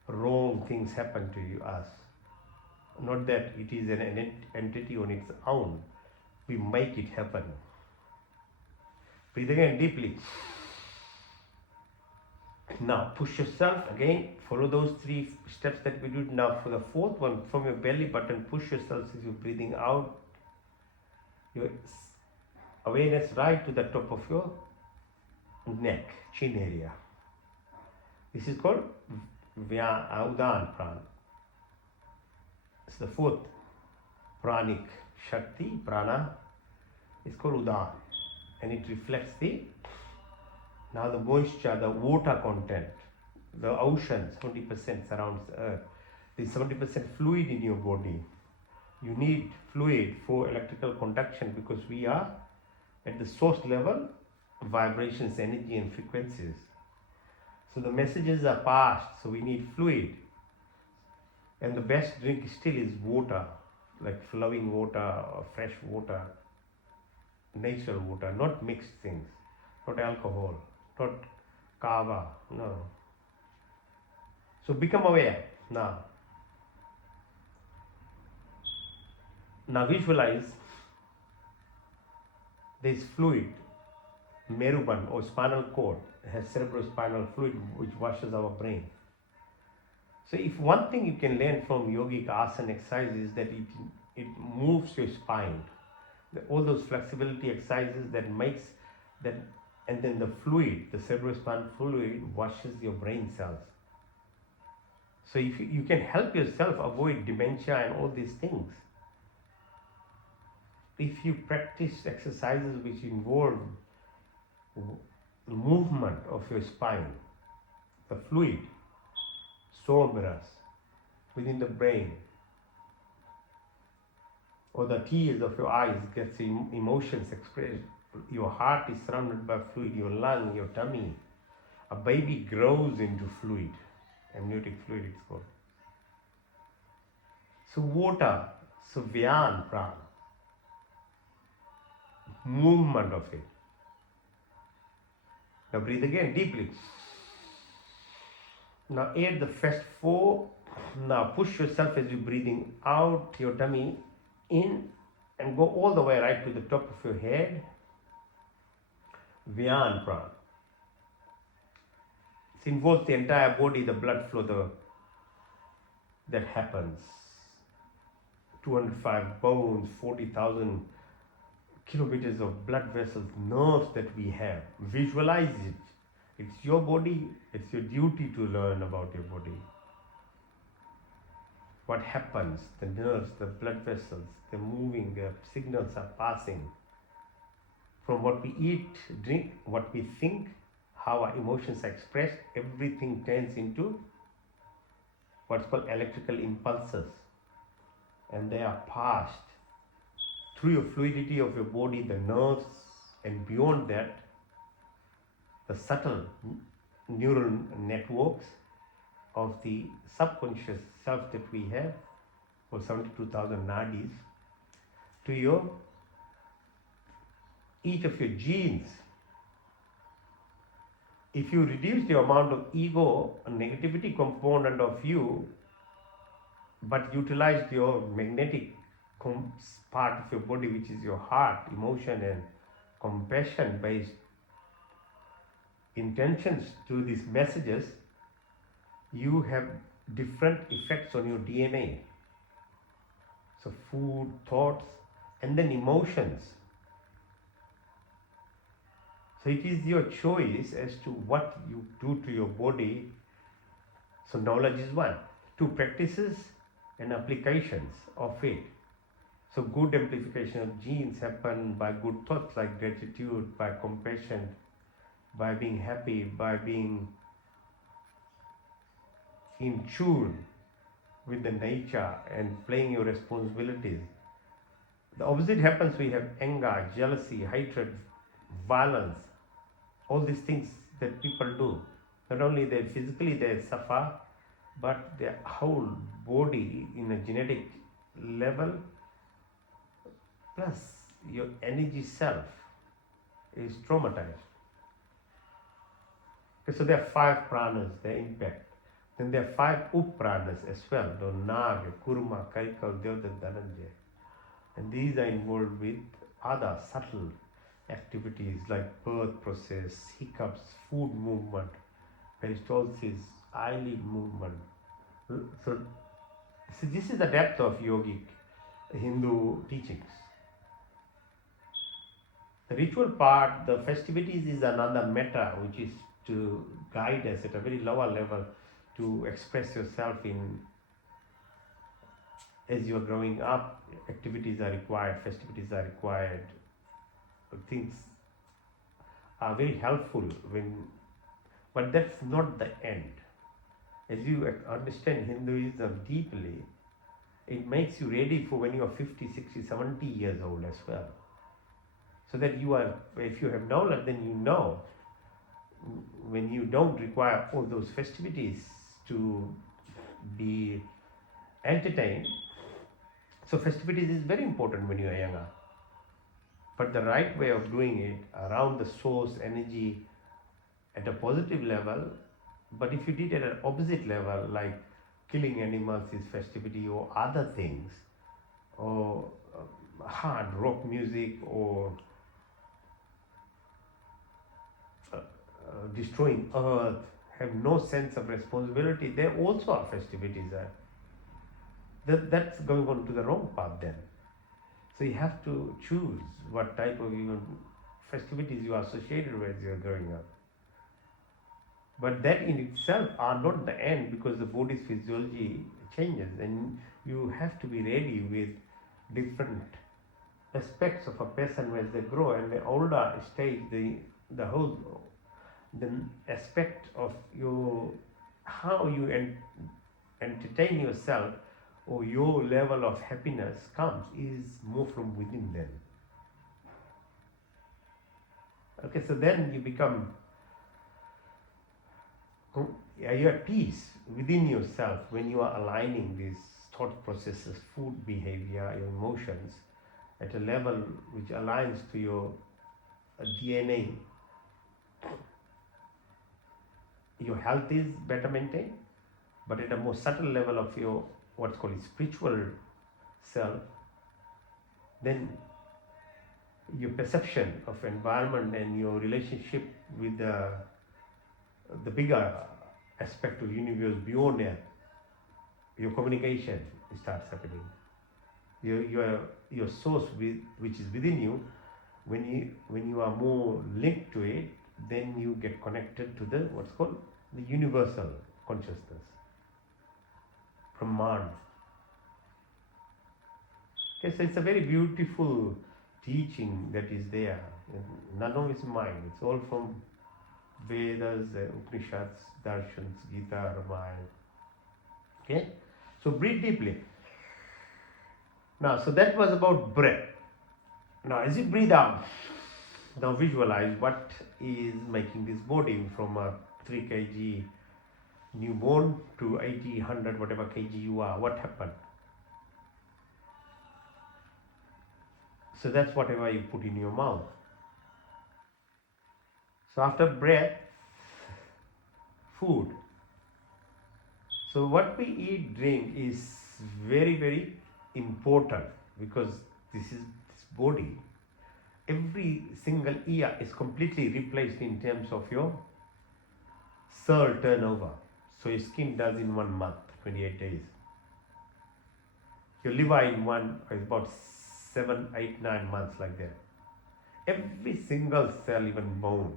wrong things happen to you, us. Not that it is an entity on its own. We make it happen. Breathe again deeply. Now push yourself again. Follow those 3 steps that we did. Now for the 4th one, from your belly button, push yourself as you're breathing out. Your awareness right to the top of your neck, chin area. This is called Udan Pran. It's the 4th pranic Shakti, prana, is called Udan. And it reflects now the moisture, the water content. The ocean, 70% surrounds the earth. There's 70% fluid in your body. You need fluid for electrical conduction because we are at the source level, vibrations, energy, and frequencies. So the messages are passed, so we need fluid. And the best drink still is water, like flowing water or fresh water, natural water, not mixed things, not alcohol, not kava, no. So become aware now. Now visualize this fluid, meruban or spinal cord, has cerebrospinal fluid which washes our brain. So if one thing you can learn from yogic asana exercise is that it moves your spine. All those flexibility exercises that makes that, and then the fluid, the cerebrospinal fluid washes your brain cells. So if you can help yourself avoid dementia and all these things, if you practice exercises which involve movement of your spine, the fluid, soul mirrors within the brain, or the tears of your eyes gets emotions expressed. Your heart is surrounded by fluid, your lung, your tummy. A baby grows into fluid, amniotic fluid it's called. So water, so Vyan Prana, movement of it. Now breathe again deeply. Now add the first four. Now push yourself as you're breathing out your tummy in and go all the way right to the top of your head. Vyan Prana. It involves the entire body, the blood flow that happens. 205 bones, 40,000 kilometers of blood vessels, nerves that we have. Visualize it. It's your body, it's your duty to learn about your body. What happens, the nerves, the blood vessels, they're moving, the signals are passing. From what we eat, drink, what we think, how our emotions are expressed, everything turns into what's called electrical impulses. And they are passed through your fluidity of your body, the nerves, and beyond that, the subtle neural networks of the subconscious self that we have, for 72,000 nadis, to each of your genes. If you reduce the amount of ego and negativity component of you, but utilize your magnetic part of your body, which is your heart, emotion, and compassion based intentions to these messages, you have different effects on your DNA. So food, thoughts, and then emotions. So it is your choice as to what you do to your body. So knowledge is one. Two, practices and applications of it. So good amplification of genes happen by good thoughts like gratitude, by compassion, by being happy, by being in tune with the nature and playing your responsibilities. The opposite happens, we have anger, jealousy, hatred, violence, all these things that people do. Not only they physically they suffer, but their whole body in a genetic level, plus your energy self is traumatized. Okay, so there are 5 pranas, their impact. Then there are 5 up-pranas as well, the Naga, Kurma, Kaikal, Devdat, Dhananjay. And these are involved with other subtle activities like birth process, hiccups, food movement, peristalsis, eyelid movement. So this is the depth of yogic Hindu teachings. The ritual part, the festivities is another meta, which is to guide us at a very lower level to express yourself in as you are growing up, activities are required, festivities are required, things are very helpful when, but that's not the end. As you understand Hinduism deeply, it makes you ready for when you are 50, 60, 70 years old as well. So that you are, if you have knowledge, then you know when you don't require all those festivities to be entertained. So festivities is very important when you are younger. But the right way of doing it around the source energy at a positive level. But if you did at an opposite level, like killing animals is festivity or other things, or hard rock music, or destroying earth, have no sense of responsibility, they also are festivities. That's going on to the wrong path then. So you have to choose what type of even festivities you are associated with as you're growing up. But that in itself are not the end, because the body's physiology changes and you have to be ready with different aspects of a person as they grow, and the older stage, the whole the aspect of your how you entertain yourself or your level of happiness comes is more from within them. Okay, so then you become, you're at peace within yourself when you are aligning these thought processes, food behavior, your emotions at a level which aligns to your DNA. Your health is better maintained, but at a more subtle level of your what's called spiritual self, then your perception of environment and your relationship with the bigger aspect of universe beyond Earth, your communication starts happening. Your source which is within you, when you are more linked to it, then you get connected to the what's called the universal consciousness, Brahman. Okay, so it's a very beautiful teaching that is there. None of it's mine. It's all from Vedas, Upanishads, Darshans, Gita, Ramayana. Okay, so breathe deeply. Now, so that was about breath. Now, as you breathe out, now visualize what is making this body from a 3 kg newborn to 80, 100, whatever kg you are. What happened? So that's whatever you put in your mouth. So after breath, food. So what we eat, drink is very, very important, because this body, every single year is completely replaced in terms of your cell turnover. So your skin does in 1 month, 28 days. Your liver in one is about 7, 8, 9 months, like that. Every single cell, even bone.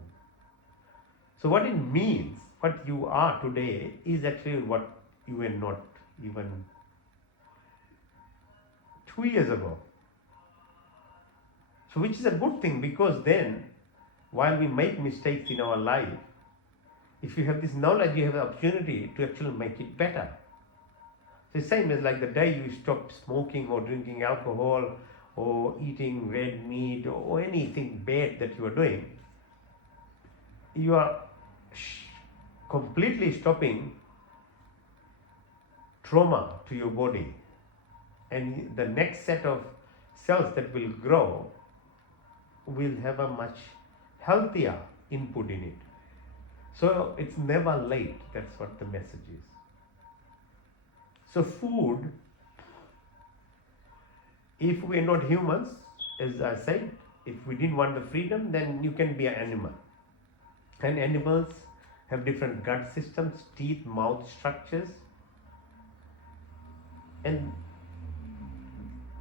So what it means, what you are today is actually what you were not even 2 years ago. So which is a good thing, because then while we make mistakes in our life, if you have this knowledge, you have the opportunity to actually make it better. So the same as like the day you stop smoking or drinking alcohol or eating red meat or anything bad that you are doing, you are completely stopping trauma to your body, and the next set of cells that will grow will have a much healthier input in it. So it's never late. That's what the message is. So food, if we are not humans, as I said, if we didn't want the freedom, then you can be an animal. And animals have different gut systems, teeth, mouth structures, and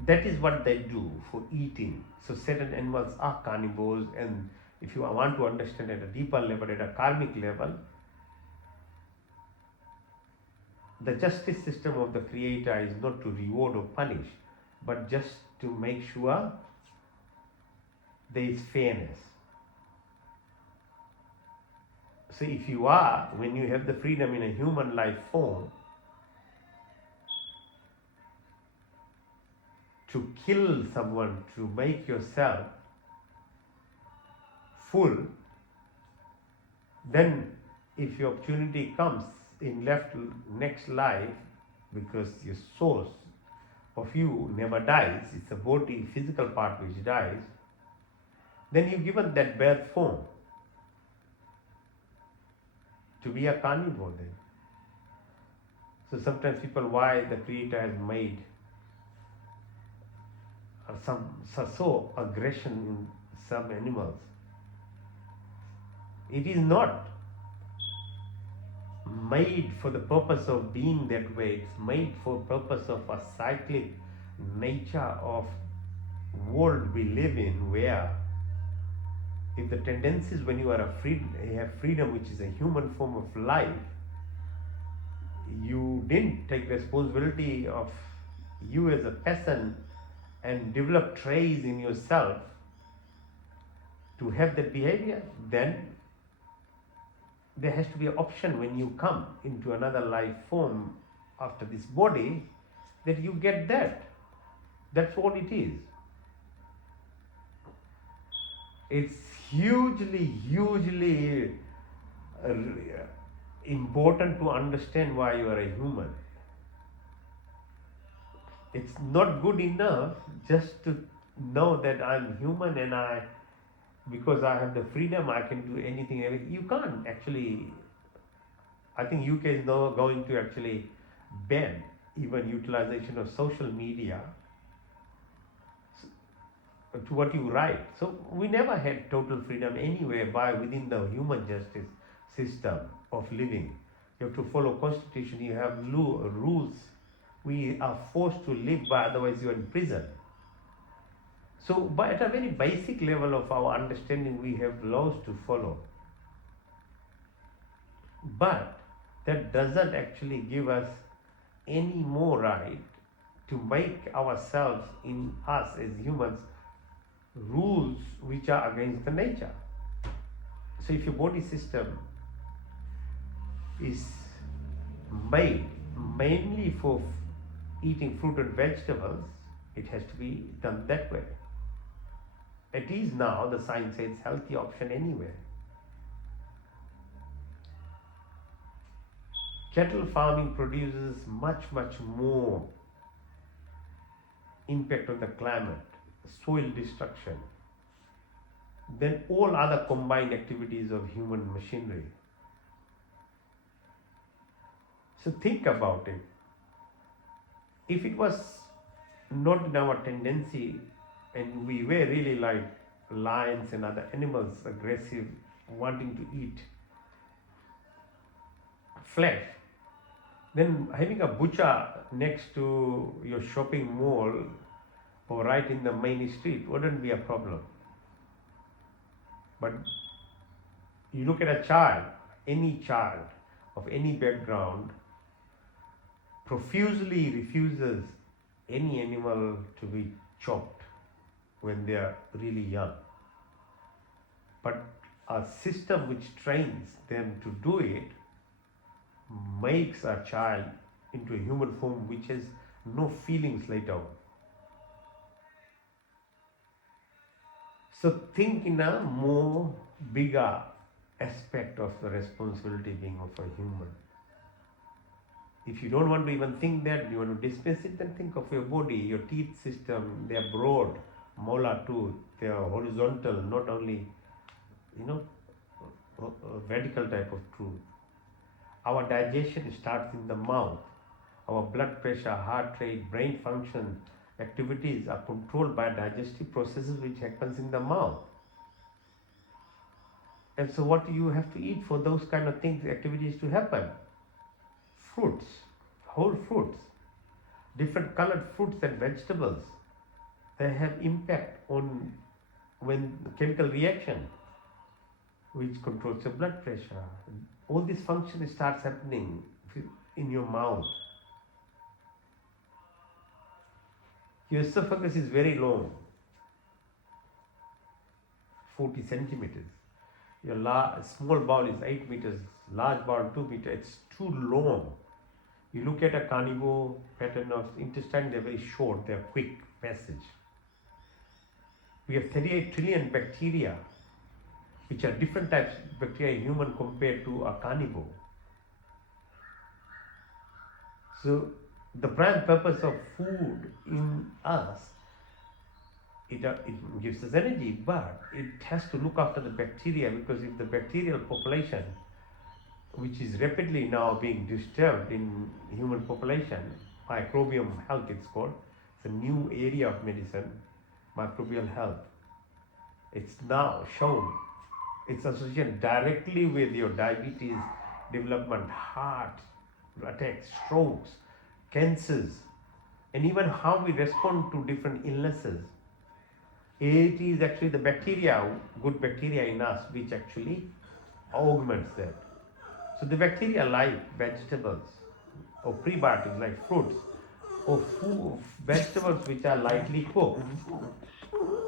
that is what they do for eating. So certain animals are carnivores, and if you want to understand at a deeper level, at a karmic level, the justice system of the Creator is not to reward or punish, but just to make sure there is fairness. So if you are, when you have the freedom in a human life form to kill someone, to make yourself full, then if your opportunity comes in next life, because your source of you never dies, it's a body, physical part which dies, then you're given that birth form to be a carnivore then. So sometimes people, why the Creator has made so aggression in some animals. It is not made for the purpose of being that way. It's made for purpose of a cyclic nature of world we live in, where if the tendencies when you are you have freedom, which is a human form of life, you didn't take responsibility of you as a person and develop traits in yourself to have that behavior, then there has to be an option when you come into another life form after this body, that you get that. That's what it is. It's hugely important to understand why you are a human. It's not good enough just to know that I'm human and because I have the freedom, I can do anything. You can't actually. I think UK is now going to actually ban even utilization of social media to what you write. So we never had total freedom anywhere by within the human justice system of living. You have to follow constitution, you have rules. We are forced to live by, otherwise you are in prison. So by at a very basic level of our understanding, we have laws to follow. But that doesn't actually give us any more right to make ourselves, in us as humans, rules which are against the nature. So if your body system is made mainly for eating fruit and vegetables, it has to be done that way. It is now, the science says, healthy option anyway. Cattle farming produces much more impact on the climate, soil destruction, than all other combined activities of human machinery. So think about it. If it was not in our tendency and we were really like lions and other animals, aggressive, wanting to eat flesh, then having a butcher next to your shopping mall or right in the main street wouldn't be a problem. But you look at a child, any child of any background profusely refuses any animal to be chopped when they are really young. But a system which trains them to do it makes a child into a human form which has no feelings later on. So think in a more bigger aspect of the responsibility being of a human. If you don't want to even think that, you want to dismiss it, then think of your body, your teeth system. They are broad, molar tooth, they are horizontal, not only, a vertical type of tooth. Our digestion starts in the mouth. Our blood pressure, heart rate, brain function, activities are controlled by digestive processes which happens in the mouth. And so what do you have to eat for those kind of things, activities to happen? Fruits, whole fruits, different colored fruits and vegetables. They have impact on when chemical reaction which controls your blood pressure. All this function starts happening in your your mouth. Your esophagus is very long, 40 centimeters. Your small bowel is 8 meters, large bowel 2 meters. It's too long. You look at a carnivore pattern of intestine, they're very short, they're quick passage. We have 38 trillion bacteria, which are different types of bacteria in human compared to a carnivore. So the prime purpose of food in us, it gives us energy, but it has to look after the bacteria, because if the bacterial population, which is rapidly now being disturbed in human population, microbiome health it's called, it's a new area of medicine, microbial health. It's now shown it's associated directly with your diabetes development, heart attacks, strokes, cancers, and even how we respond to different illnesses. It is actually the bacteria, good bacteria in us, which actually augments that. So the bacteria like vegetables or prebiotics like fruits or food, vegetables which are lightly cooked.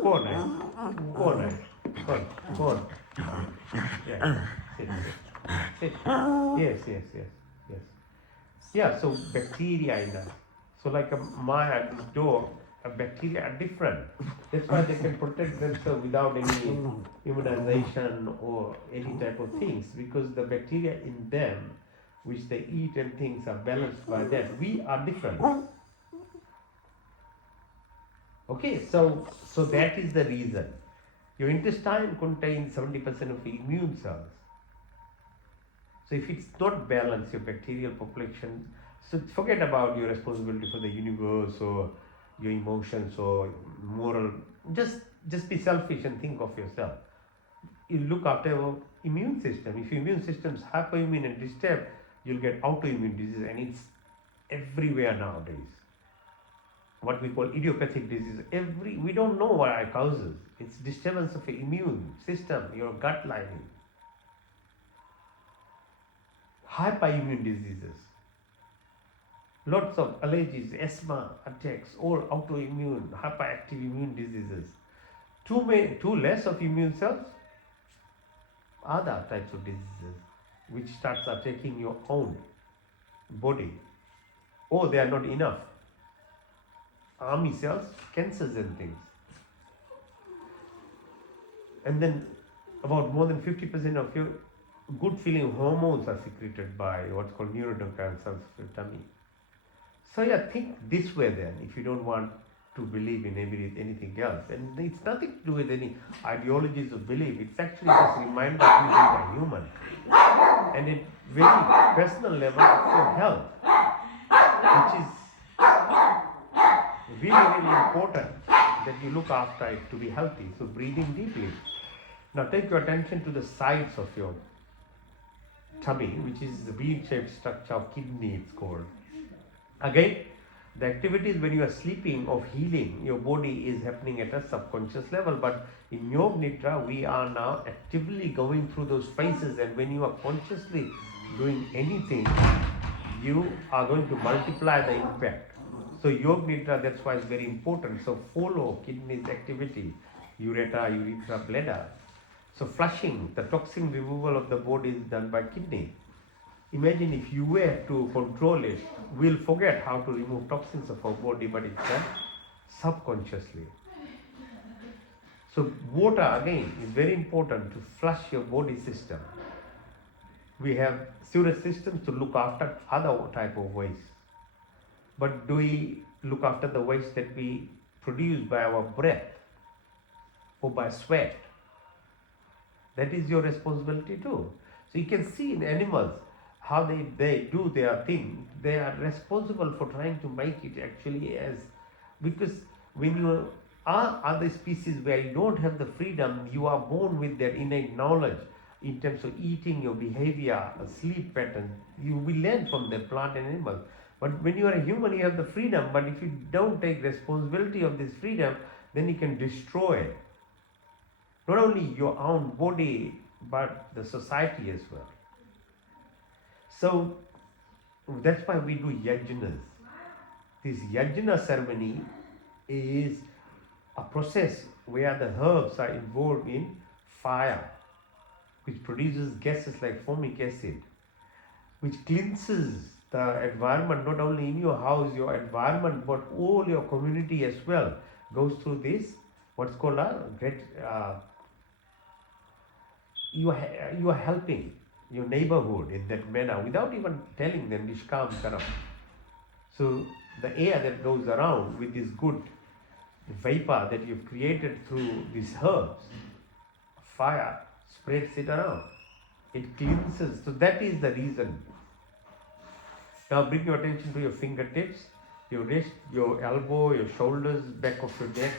Corn, right? Corn, right? Corn. Yeah. Sit. Yes. Yeah, so bacteria in us. So like my dog, bacteria are different. That's why they can protect themselves without any immunization or any type of things, because the bacteria in them, which they eat and things, are balanced by that. We are different. Okay, so that is the reason. Your intestine contains 70% of immune cells. So if it's not balanced, your bacterial population, so forget about your responsibility for the universe or your emotions or moral. Just be selfish and think of yourself. You look after your immune system. If your immune system is hyperimmune and disturbed, you'll get autoimmune disease, and it's everywhere nowadays. What we call idiopathic disease. We don't know what are causes. It's disturbance of the immune system, your gut lining. Hyperimmune diseases, lots of allergies, asthma attacks, all autoimmune, hyperactive immune diseases. Too less of immune cells, other types of diseases which starts attacking your own body. Oh, they are not enough. Army cells, cancers and things. And then about more than 50% of your good feeling hormones are secreted by what's called neuroendocrine cells of your tummy. So yeah, think this way then, if you don't want to believe in anything else. And it's nothing to do with any ideologies of belief. It's actually just a reminder that we are human. And at very personal level of your health, which is really important that you look after it to be healthy. So breathing deeply. Now take your attention to the sides of your tummy, which is the bean-shaped structure of kidney, it's called. Again, the activities when you are sleeping of healing your body is happening at a subconscious level, but in Yoga Nidra we are now actively going through those phases, and when you are consciously doing anything, you are going to multiply the impact. So Yoga Nidra, that's why it's very important. So follow kidneys activity, ureter, urethra, bladder. So flushing, the toxin removal of the body is done by kidney. Imagine if you were to control it, we'll forget how to remove toxins of our body, but it's done subconsciously. So water again is very important to flush your body system. We have sewage systems to look after other type of waste. But do we look after the waste that we produce by our breath or by sweat? That is your responsibility too. So you can see in animals how they do their thing. They are responsible for trying to make it actually as, because when you are other species where you don't have the freedom, you are born with their innate knowledge in terms of eating, your behavior, sleep pattern. You will learn from the plant and animal. But when you are a human, you have the freedom. But if you don't take responsibility of this freedom, then you can destroy not only your own body, but the society as well. So That's why we do yajnas. This yajna ceremony is a process where the herbs are involved in fire, which produces gases like formic acid, which cleanses the environment, not only in your house, your environment, but all your community as well goes through this, what's called a great, you are helping your neighborhood in that manner without even telling them Nishkam Karam. So the air that goes around with this good vapor that you've created through these herbs, fire spreads it around. It cleanses. So that is the reason. Now bring your attention to your fingertips, your wrist, your elbow, your shoulders, back of your neck.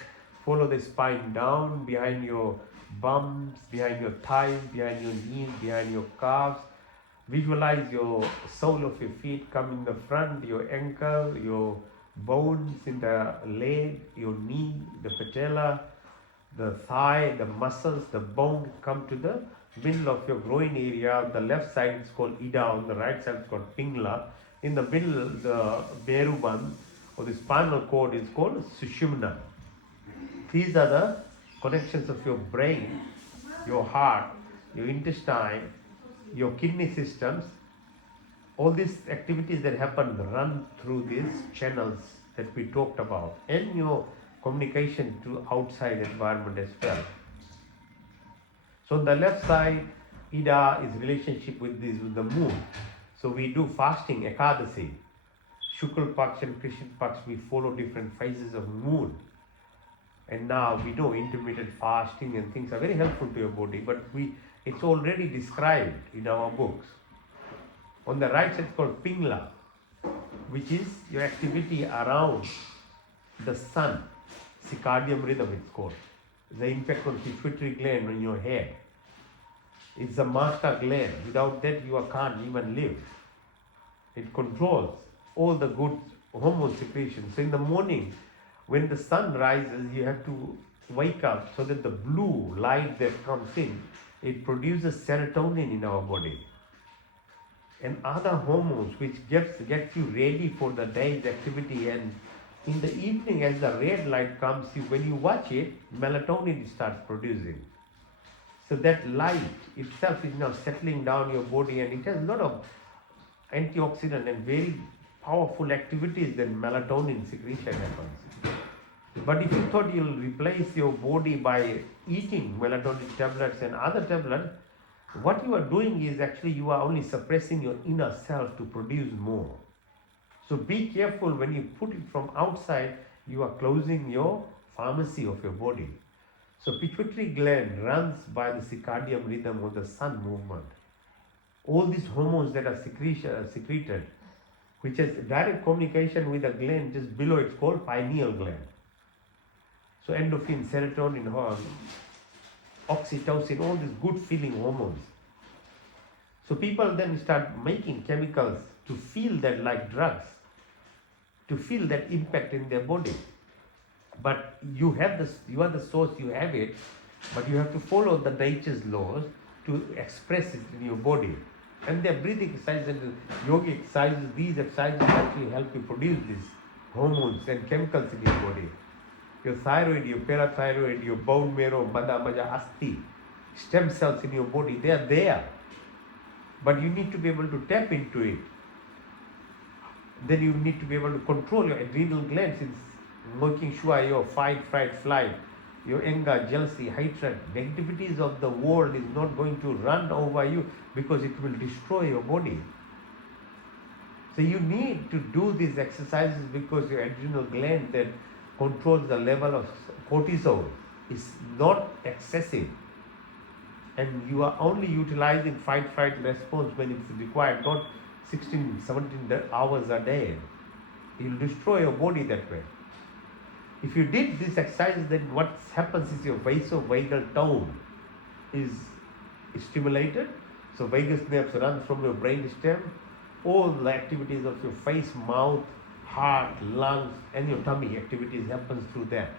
Follow the spine down behind your bums, behind your thighs, behind your knees, behind your calves. Visualize your sole of your feet come in the front, your ankle, your bones in the leg, your knee, the patella, the thigh, the muscles, the bone come to the middle of your groin area. On the left side it's called Ida, on the right side it's called Pingla. In the middle, the Beruban or the spinal cord is called Sushumna. These are the connections of your brain, your heart, your intestine, your kidney systems. All these activities that happen run through these channels that we talked about, and your communication to outside environment as well. So on the left side, Ida is relationship with the moon. So we do fasting, Ekadasi. Shukla Paksh and Krishna Paksh, we follow different phases of moon. And now we know intermittent fasting and things are very helpful to your body, but it's already described in our books. On the right side it's called Pingla, which is your activity around the sun, circadian rhythm it's called. The impact on pituitary gland on your head. It's a master gland. Without that you can't even live. It controls all the good hormone secretions. So in the morning, when the sun rises, you have to wake up so that the blue light that comes in, it produces serotonin in our body and other hormones which gets you ready for the day's activity. And in the evening, as the red light comes, when you watch it, melatonin starts producing. So that light itself is now settling down your body, and it has a lot of antioxidant and very powerful activities. Then melatonin secretion happens. But if you thought you'll replace your body by eating melatonin tablets and other tablets, what you are doing is actually you are only suppressing your inner self to produce more. So be careful when you put it from outside, you are closing your pharmacy of your body. So pituitary gland runs by the circadian rhythm of the sun movement. All these hormones that are secreted, which has direct communication with the gland just below, it's called pineal gland. So endorphin, serotonin, oxytocin, all these good feeling hormones. So people then start making chemicals to feel that, like drugs, to feel that impact in their body. But you are the source, you have it, but you have to follow the nature's laws to express it in your body. And their breathing exercises and yoga exercises, these exercises actually help you produce these hormones and chemicals in your body. Your thyroid, your parathyroid, your bone marrow, mada, maja, asti, stem cells in your body, they are there. But you need to be able to tap into it. Then you need to be able to control your adrenal glands in making sure your fight, flight, your anger, jealousy, hatred, negativities of the world is not going to run over you, because it will destroy your body. So you need to do these exercises, because your adrenal gland that controls the level of cortisol is not excessive, and you are only utilizing fight response when it's required, not 16-17 hours a day. You'll destroy your body that way. If you did these exercises, then what happens is your vasovagal tone is stimulated. So vagus nerves run from your brain stem. All the activities of your face, mouth, heart, lungs, and your tummy activities happens through that,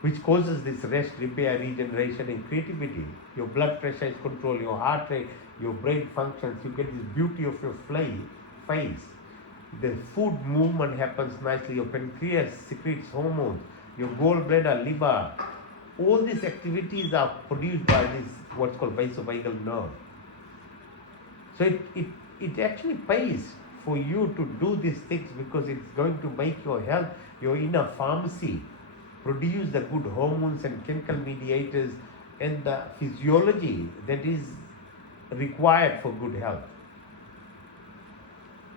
which causes this rest, repair, regeneration, and creativity. Your blood pressure is controlled, your heart rate, your brain functions, you get this beauty of your face. The food movement happens nicely, your pancreas secretes hormones, your gallbladder, liver, all these activities are produced by this what's called vasovagal nerve. So it actually pays for you to do these things because it's going to make your health, your inner pharmacy, produce the good hormones and chemical mediators and the physiology that is required for good health.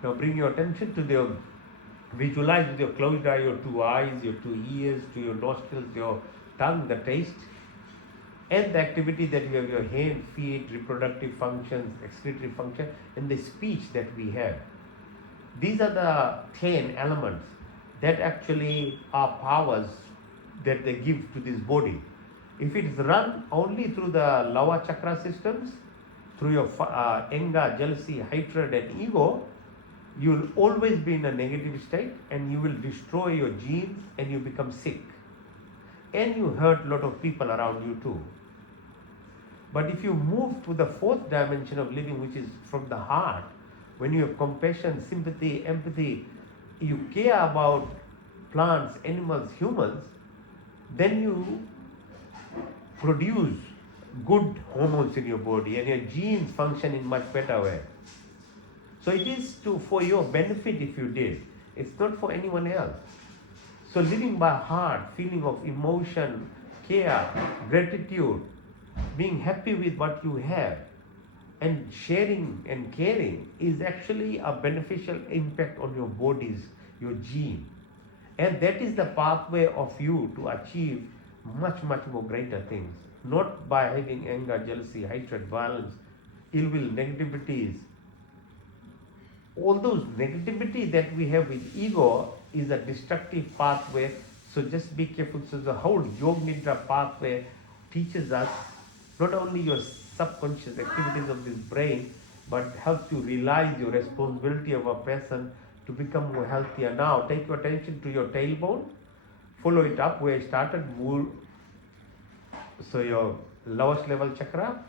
Now bring your attention to the visualize with your closed eye, your two eyes, your two ears, to your nostrils, your tongue, the taste, and the activity that you have, your hand, feet, reproductive functions, excretory function, and the speech that we have. These are the 10 elements that actually are powers that they give to this body. If it is run only through the lower chakra systems, through your anger, jealousy, hatred, and ego, you will always be in a negative state and you will destroy your genes and you become sick. And you hurt a lot of people around you too. But if you move to the fourth dimension of living, which is from the heart, when you have compassion, sympathy, empathy, you care about plants, animals, humans, then you produce good hormones in your body and your genes function in much better way. So it is for your benefit if you did. It's not for anyone else. So living by heart, feeling of emotion, care, gratitude, being happy with what you have, and sharing and caring is actually a beneficial impact on your bodies, your gene. And that is the pathway of you to achieve much, much more greater things. Not by having anger, jealousy, hatred, violence, ill will, negativities. All those negativity that we have with ego is a destructive pathway. So just be careful. So the whole Yoga Nidra pathway teaches us not only your subconscious activities of this brain, but helps you realize your responsibility of a person to become more healthier. Now take your attention to your tailbone, follow it up where I started. So your lowest level chakra,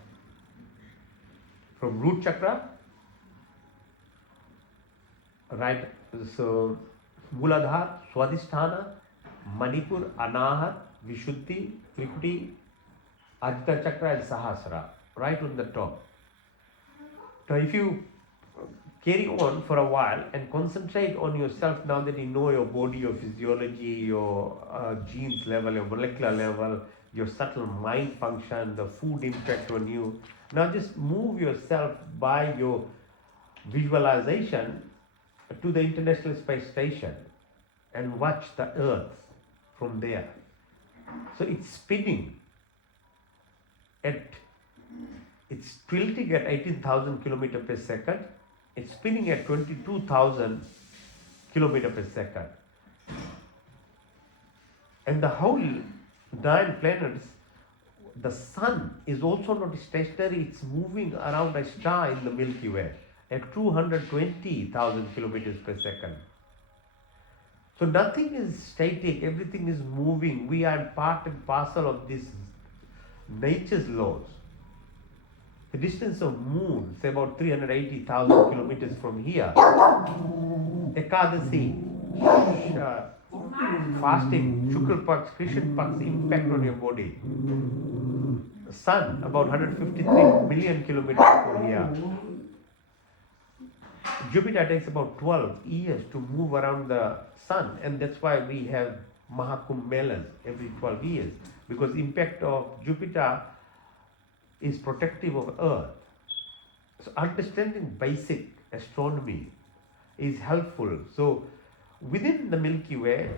from root chakra, right? So Muladhara, Swadhisthana, Manipur, Anahat, Vishuddhi, Trikuti, Adhita chakra and Sahasrara, right on the top. Now if you carry on for a while and concentrate on yourself, now that you know your body, your physiology, your genes level, your molecular level, your subtle mind function, the food impact on you, now just move yourself by your visualization to the International Space Station and watch the Earth from there. So it's spinning it's tilting at 18,000 kilometers per second. It's spinning at 22,000 kilometers per second. And the whole 9 planets, the sun is also not stationary, it's moving around a star in the Milky Way at 220,000 kilometers per second. So nothing is static, everything is moving. We are part and parcel of this nature's laws. The distance of moon is about 380,000 kilometers from here. Ekadasi, fasting, Shukra Pax, Krishna Pax impact on your body. The sun about 153 million kilometers from here. Jupiter takes about 12 years to move around the sun, and that's why we have Mahakumbh Melas every 12 years, because impact of Jupiter is protective of Earth. So understanding basic astronomy is helpful. So within the Milky Way,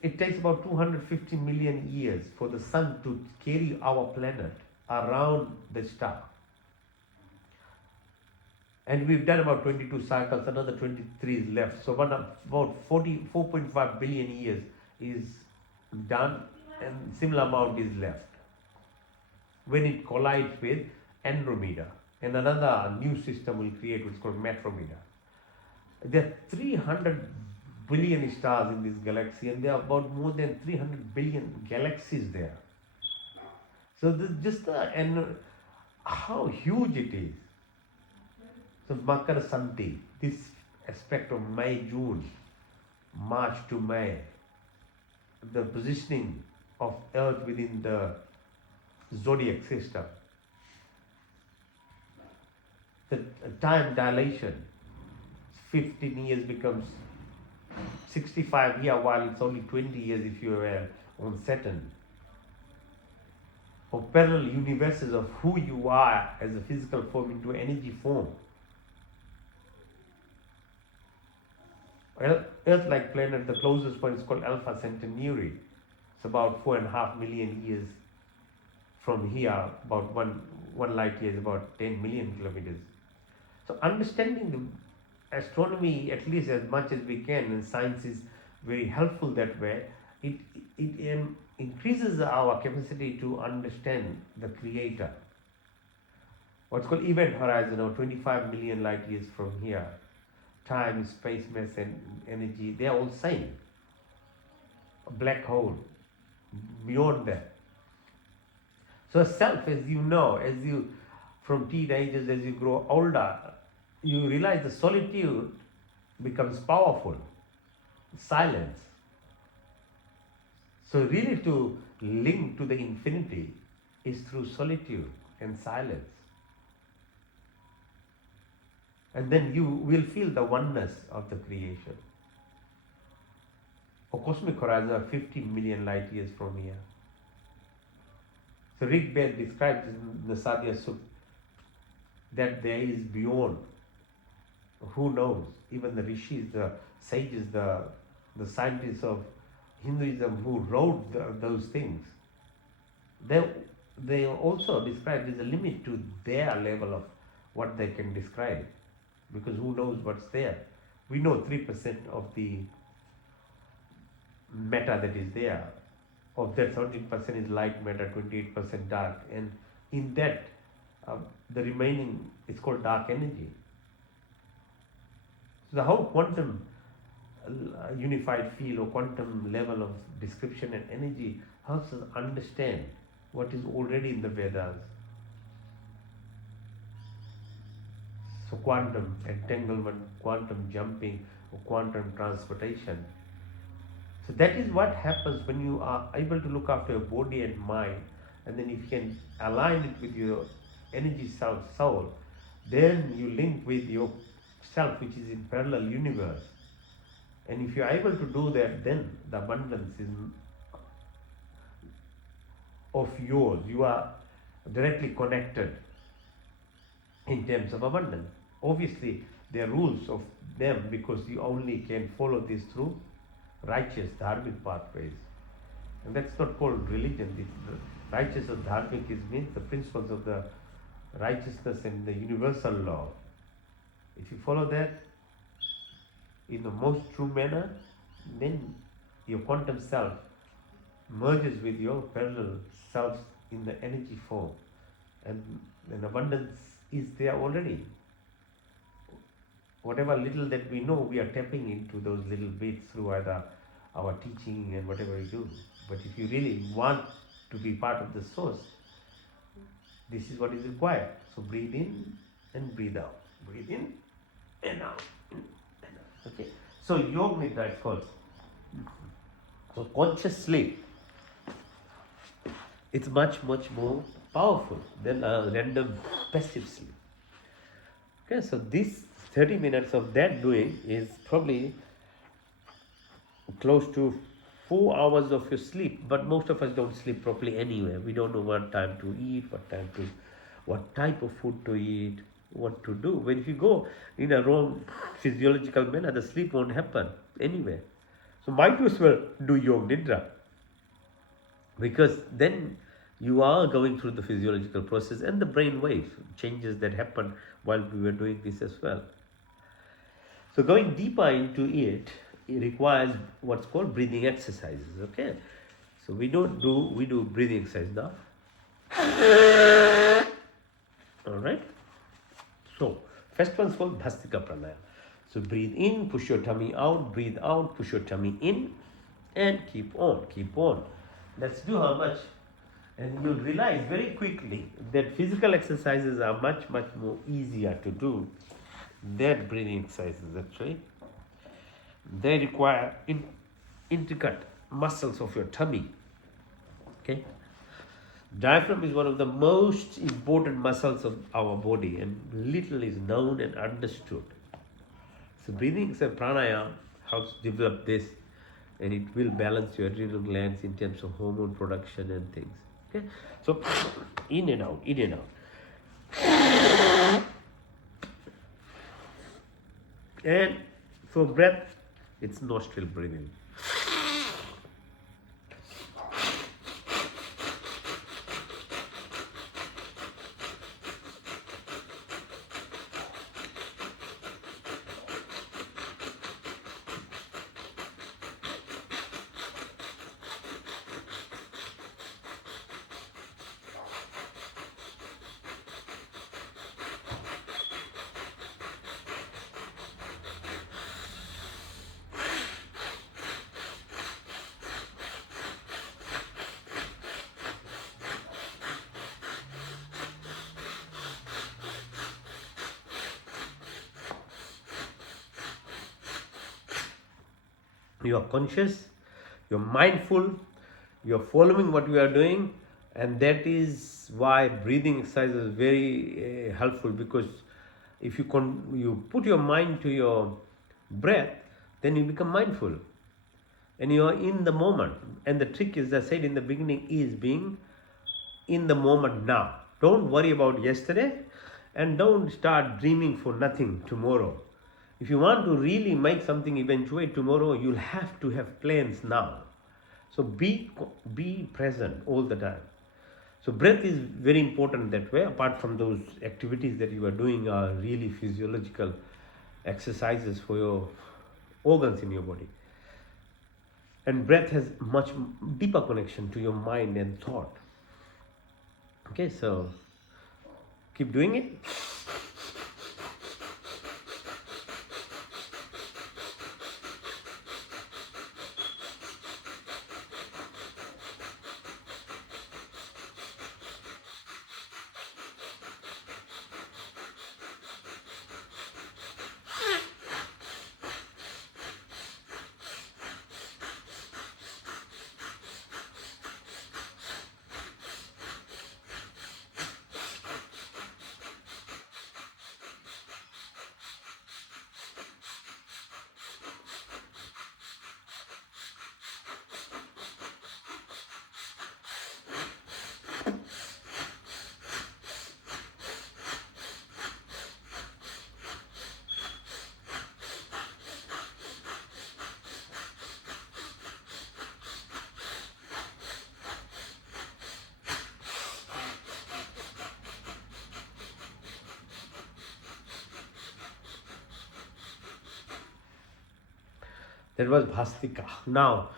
it takes about 250 million years for the sun to carry our planet around the star. And we've done about 22 cycles, another 23 is left. So about 4.5 billion years is done, and similar amount is left when it collides with Andromeda, and another new system will create which is called Metromeda. There are 300 billion stars in this galaxy, and there are about more than 300 billion galaxies there. So this just and how huge it is. So Makara Santi, this aspect of May, June, March to May, the positioning of Earth within the zodiac system, the time dilation, 15 years becomes 65 years, while it's only 20 years if you are on Saturn. Or parallel universes of who you are as a physical form into energy form. Earth-like planet, the closest point is called Alpha Centauri. It's about 4.5 million years from here, about one light year is about 10 million kilometers. So understanding the astronomy at least as much as we can, and science is very helpful that way, it increases our capacity to understand the creator. What's called event horizon, or 25 million light years from here. Time, space, mass and energy, they are all same. A black hole, beyond that. So self, as you know, as you from teenagers, as you grow older, you realize the solitude becomes powerful. Silence. So really to link to the infinity is through solitude and silence. And then you will feel the oneness of the creation. A cosmic horizon are 50 million light years from here. So Rig Veda describes in the Sadhya Sutta that there is beyond. Who knows? Even the rishis, the sages, the scientists of Hinduism who wrote those things, they also describe there's a limit to their level of what they can describe, because who knows what's there. We know 3% of the matter that is there. Of that, 17% is light matter, 28% dark, and in that the remaining is called dark energy. So the whole quantum unified field or quantum level of description and energy helps us understand what is already in the Vedas. So quantum entanglement, quantum jumping, or quantum transportation. So that is what happens when you are able to look after your body and mind, and then if you can align it with your energy soul, then you link with your self, which is in parallel universe. And if you are able to do that, then the abundance is of yours. You are directly connected in terms of abundance. Obviously, there are rules of them, because you only can follow this through righteous, dharmic pathways. And that's not called religion. The righteous or dharmic means the principles of the righteousness and the universal law. If you follow that in the most true manner, then your quantum self merges with your parallel selves in the energy form, and an abundance is there already. Whatever little that we know, we are tapping into those little bits through either our teaching and whatever we do. But if you really want to be part of the source, this is what is required. So breathe in and breathe out. Breathe in and out. Okay. So Yoga Nidra is called. So conscious sleep, it's much more powerful than a random passive sleep. Okay, so this 30 minutes of that doing is probably close to 4 hours of your sleep, but most of us don't sleep properly anyway. We don't know what time to eat, what type of food to eat, what to do. When if you go in a wrong physiological manner, the sleep won't happen anyway. So might as well do Yoga Nidra, because then you are going through the physiological process and the brain wave changes that happen while we were doing this as well. So going deeper into it requires what's called breathing exercises. Okay, so we do breathing exercise now. All right. So first one's called Bhastika Pranaya. So breathe in, push your tummy out, breathe out, push your tummy in, and keep on. Let's do how much, and you'll realize very quickly that physical exercises are much more easier to do That breathing exercises actually, they require intricate muscles of your tummy. Okay, diaphragm is one of the most important muscles of our body, and little is known and understood. So breathing exercise pranayama helps develop this, and it will balance your adrenal glands in terms of hormone production and things. Okay, so in and out, in and out, and for breath, it's nostril breathing. You are conscious, you're mindful, you're following what you are doing, and that is why breathing exercise is very helpful, because if you put your mind to your breath, then you become mindful and you are in the moment. And the trick, as I said in the beginning, is being in the moment now. Don't worry about yesterday, and don't start dreaming for nothing tomorrow. If you want to really make something eventuate tomorrow, you'll have to have plans now. So be present all the time. So breath is very important that way. Apart from those activities that you are doing are really physiological exercises for your organs in your body. And breath has much deeper connection to your mind and thought. Okay, so keep doing it. That was Bhastika. Now,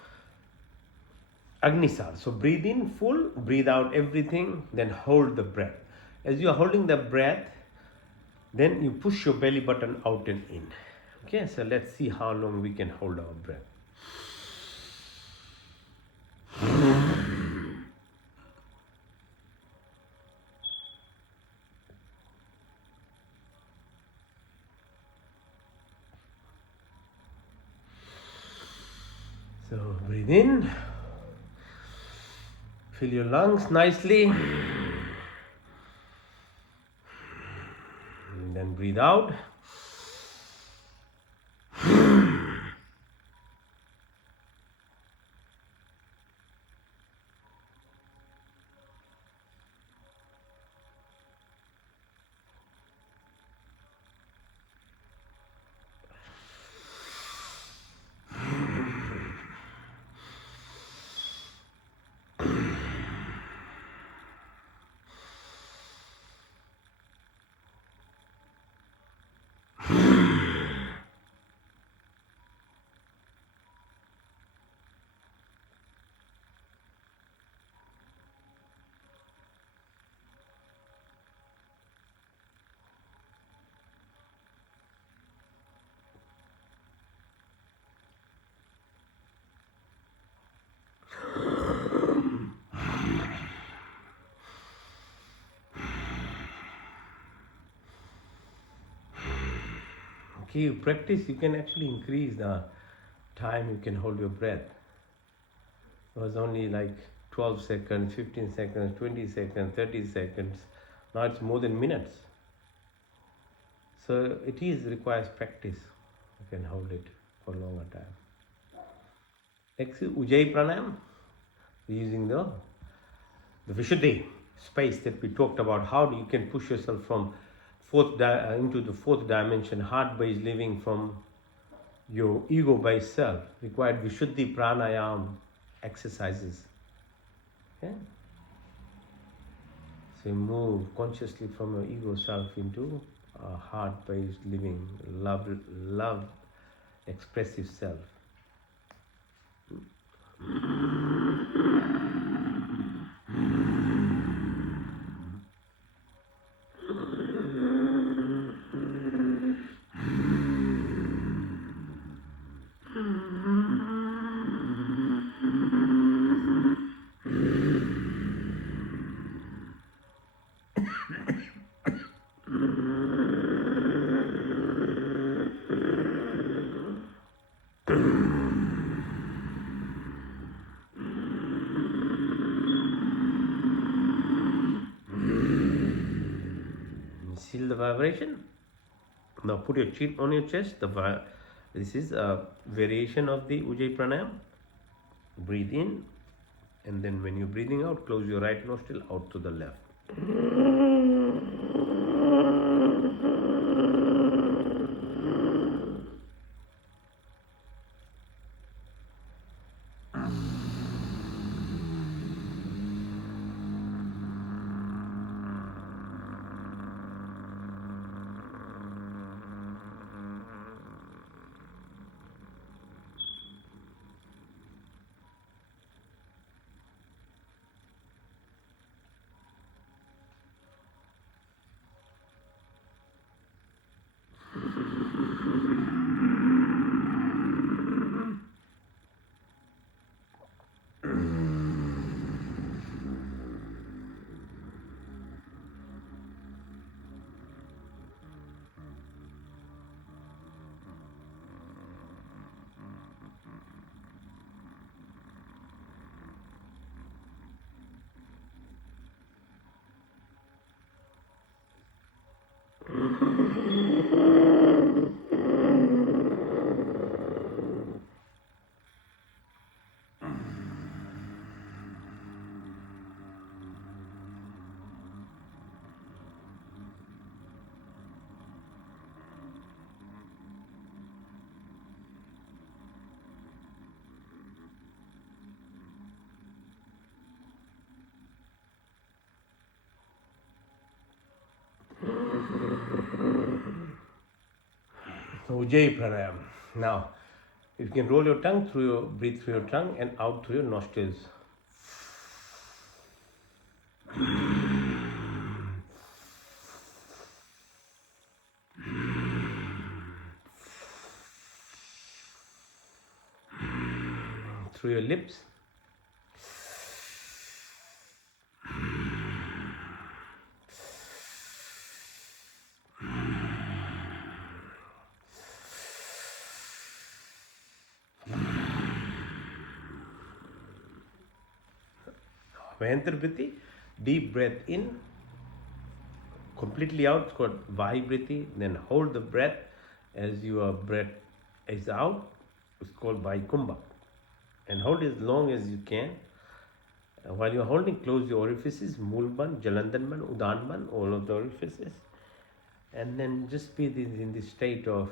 Agnisar. So breathe in full, breathe out everything, then hold the breath. As you are holding the breath, then you push your belly button out and in. Okay, so let's see how long we can hold our breath. So breathe in, fill your lungs nicely, and then breathe out. Okay, you practice, you can actually increase the time you can hold your breath. It was only like 12 seconds, 15 seconds, 20 seconds, 30 seconds. Now it's more than minutes. So it is requires practice. You can hold it for a longer time. Next, Ujjayi Pranayam, using the Vishuddhi space that we talked about. How you can push yourself from into the fourth dimension, heart-based living from your ego-based self. Required Vishuddhi Pranayam exercises. Okay? So you move consciously from your ego self into a heart-based living, love, expressive self. Feel the vibration. Now put your chin on your chest. This is a variation of the Ujjayi Pranayam. Breathe in, and then when you're breathing out, close your right nostril out to the left. Ujjayi Pranayam. Now, you can roll your tongue breathe through your tongue and out through your nostrils. Through your lips. Vayantra deep breath in, completely out, it's called Vahi. Then hold the breath as your breath is out, it's called Vaikumbha. And hold as long as you can. While you're holding, close the orifices, Mulban, Jalandanban, Udanban, all of the orifices. And then just be in this state of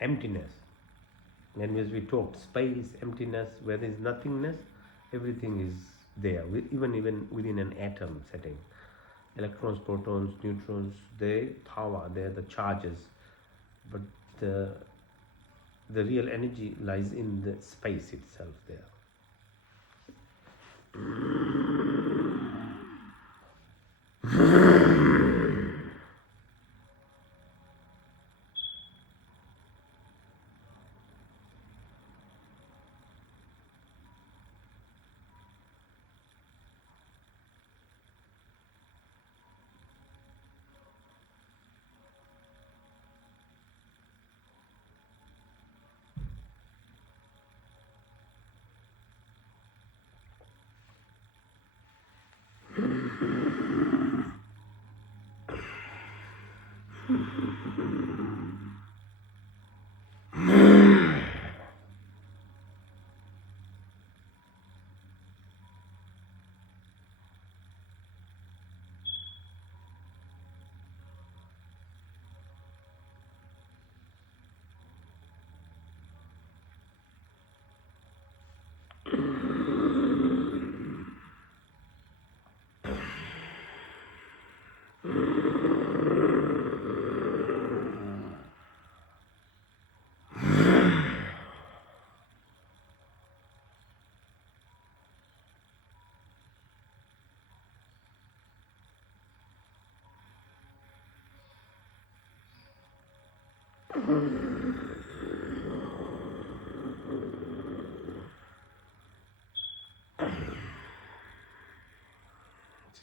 emptiness. And as we talked, space, emptiness, where there is nothingness, everything is there, even within an atom setting. Electrons, protons, neutrons, they power, they're the charges. But the real energy lies in the space itself there. See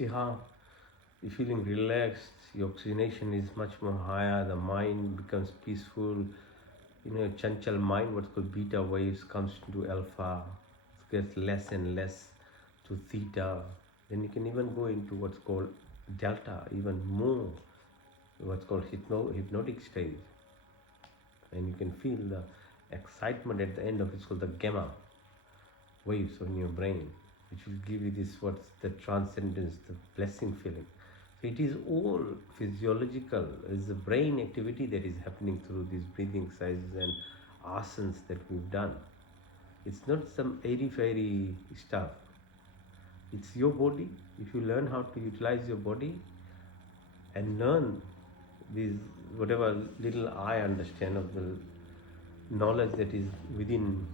how you're feeling relaxed, your oxygenation is much more higher, the mind becomes peaceful. Chanchal mind, what's called beta waves, comes into alpha, it gets less and less to theta. Then you can even go into what's called delta, even more, what's called hypnotic stage. And you can feel the excitement at the end of it's called the gamma waves on your brain, which will give you this what's the transcendence, the blessing feeling. So it is all physiological. It's the brain activity that is happening through these breathing exercises and asanas that we've done. It's not some airy fairy stuff. It's your body. If you learn how to utilize your body and learn these whatever little I understand of the knowledge that is within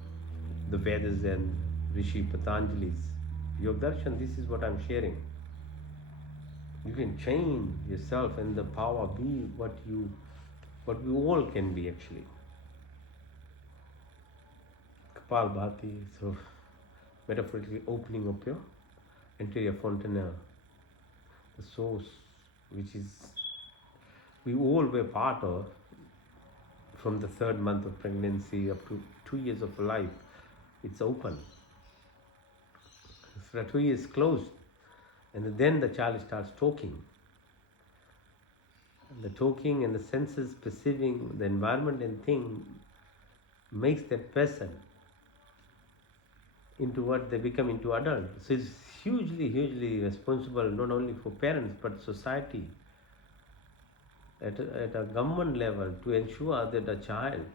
the Vedas and Rishi Patanjali's Yoga Darshan, this is what I'm sharing. You can change yourself and the power be what we all can be actually. Kapal Bhati, so metaphorically opening up your interior fontanelle, the source which is we all were part of from the 3rd month of pregnancy up to 2 years of life. It's open. So 2 years closed, and then the child starts talking. And the talking and the senses perceiving the environment and thing makes that person into what they become into adult. So it's hugely responsible not only for parents but society at a government level to ensure that a child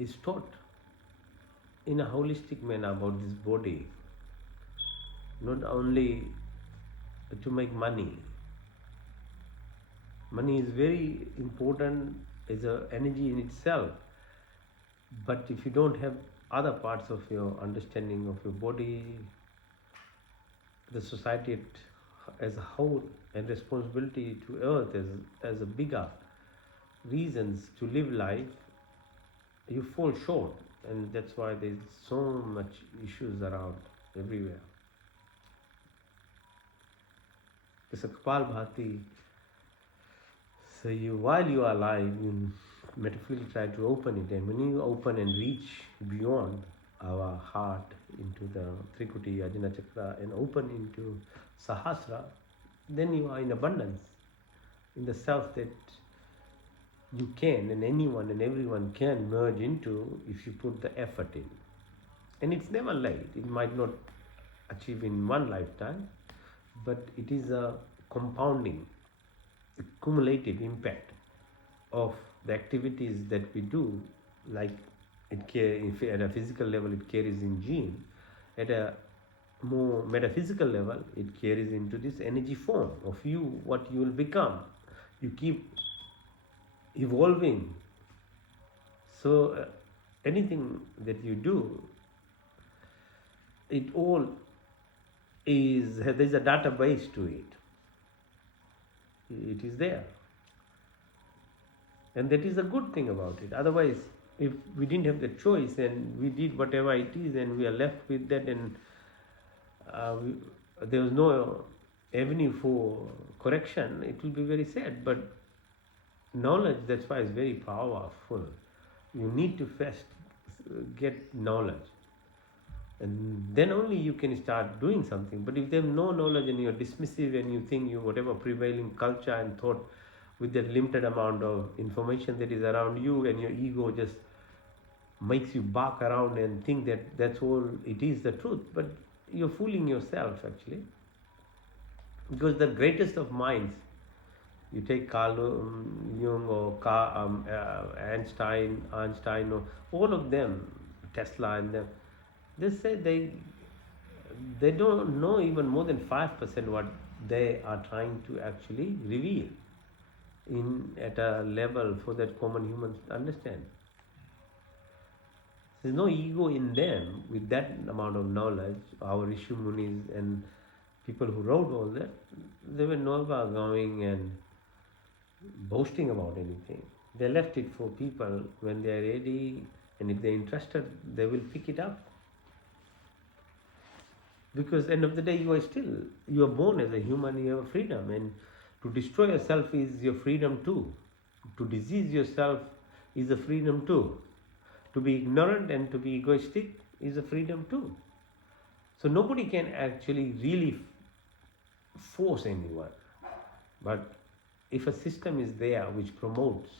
is taught in a holistic manner about this body, not only to make money. Money is very important as an energy in itself, but if you don't have other parts of your understanding of your body, the society as a whole, and responsibility to earth as a bigger reasons to live life, you fall short, and that's why there's so much issues around everywhere. It's a Kapal Bhati. So while you are alive, you metaphorically try to open it, and when you open and reach beyond our heart into the Trikuti, Ajna Chakra, and open into Sahasra, then you are in abundance, in the self that you can, and anyone and everyone can merge into if you put the effort in. And it's never late. It might not achieve in one lifetime, but it is a compounding, a cumulative impact of the activities that we do. Like if at a physical level it carries in gene, at a more metaphysical level it carries into this energy form of you, what you will become. You keep evolving. So anything that you do, it all is, there's a database to it. It is there. And that is a good thing about it. Otherwise, if we didn't have the choice and we did whatever it is and we are left with that, and there was no avenue for correction, it will be very sad. But knowledge, that's why it's very powerful. You need to first get knowledge, and then only you can start doing something. But if they have no knowledge and you're dismissive and you think you whatever prevailing culture and thought with that limited amount of information that is around you, and your ego just makes you bark around and think that that's all it is, the truth. But you're fooling yourself actually, because the greatest of minds, you take Carl Jung or Einstein, or all of them, Tesla and them, they say they don't know even more than 5% what they are trying to actually reveal in at a level for that common humans to understand. There's no ego in them with that amount of knowledge. Our Rishi Munis and people who wrote all that, they were never going and boasting about anything. They left it for people when they are ready, and if they're interested, they will pick it up. Because end of the day, you are born as a human, you have freedom, and to destroy yourself is your freedom too. To disease yourself is a freedom too. To be ignorant and to be egoistic is a freedom too. So nobody can actually really force anyone. But if a system is there which promotes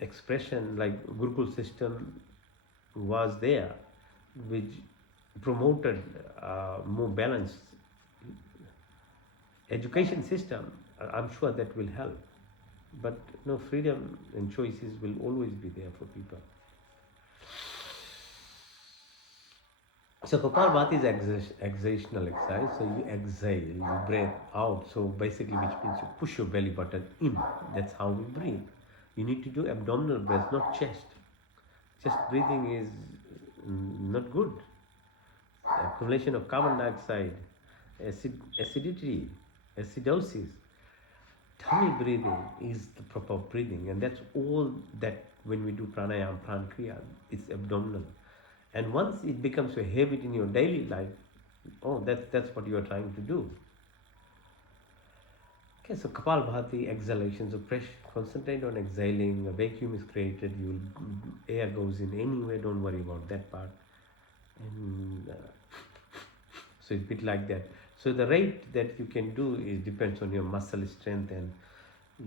expression, like Gurukul system was there, which promoted more balanced education system, I'm sure that will help. But no, freedom and choices will always be there for people. So Kapalbhati is exhalational exercise. So you exhale, you breathe out. So basically, which means you push your belly button in. That's how we breathe. You need to do abdominal breath, not chest. Chest breathing is not good. Accumulation of carbon dioxide, acidity, acidosis. Tummy breathing is the proper breathing, and that's all that when we do pranayama, prankriya, it's abdominal. And once it becomes a habit in your daily life, oh, that's what you are trying to do. Okay, so Kapalbhati, exhalation. So concentrate on exhaling. A vacuum is created. Air goes in anyway. Don't worry about that part. And so it's a bit like that. So the rate that you can do is depends on your muscle strength and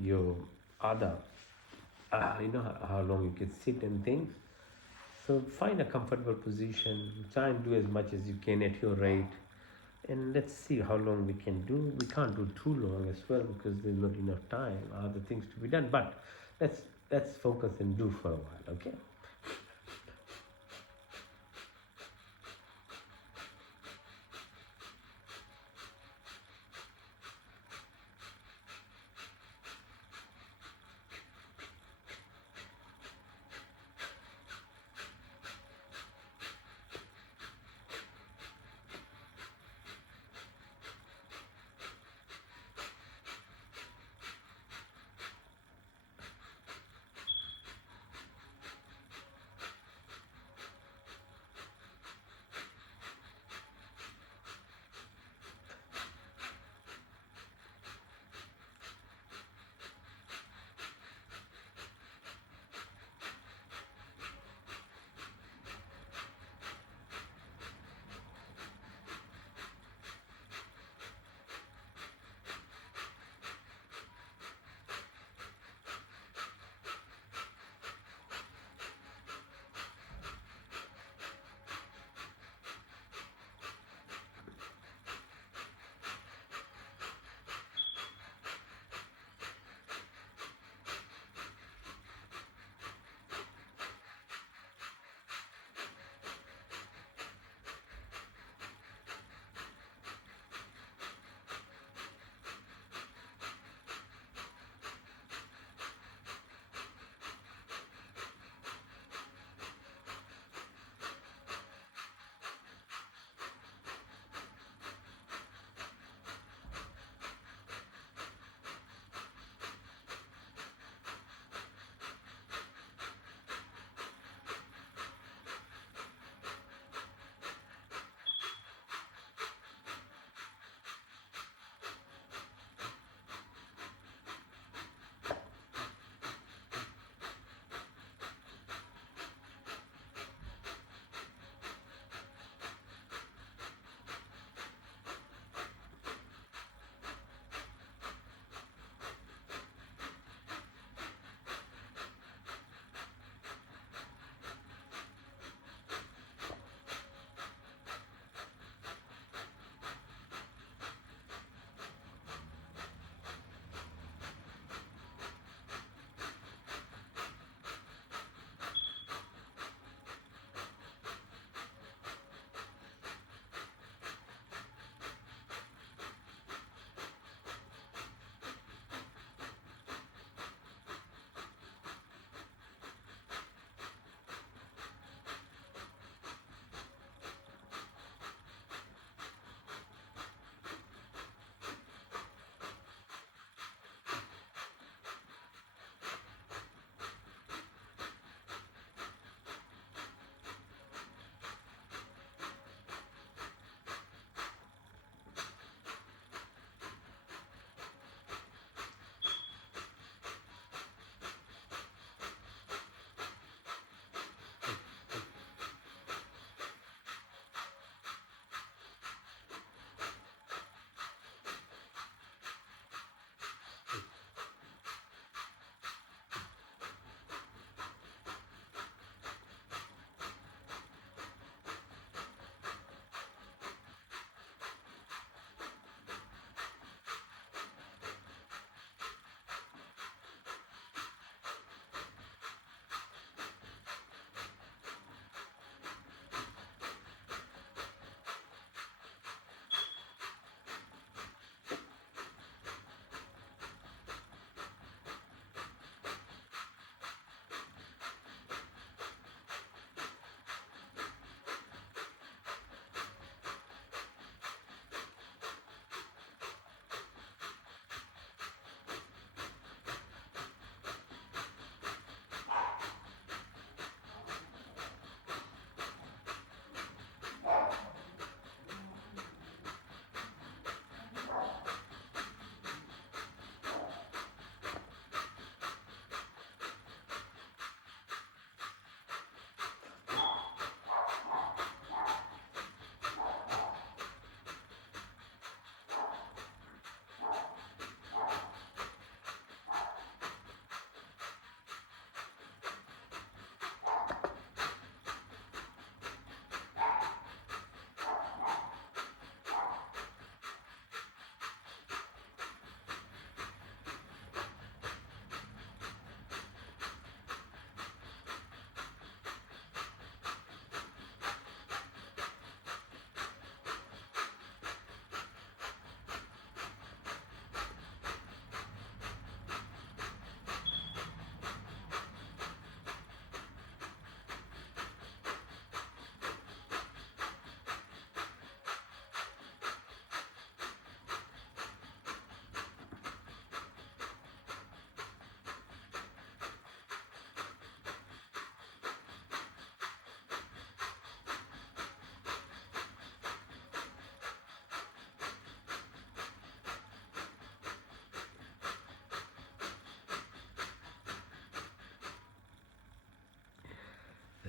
your other, how long you can sit and things. So find a comfortable position. Try and do as much as you can at your rate, and let's see how long we can do. We can't do too long as well because there's not enough time. Other things to be done, but let's focus and do for a while. Okay.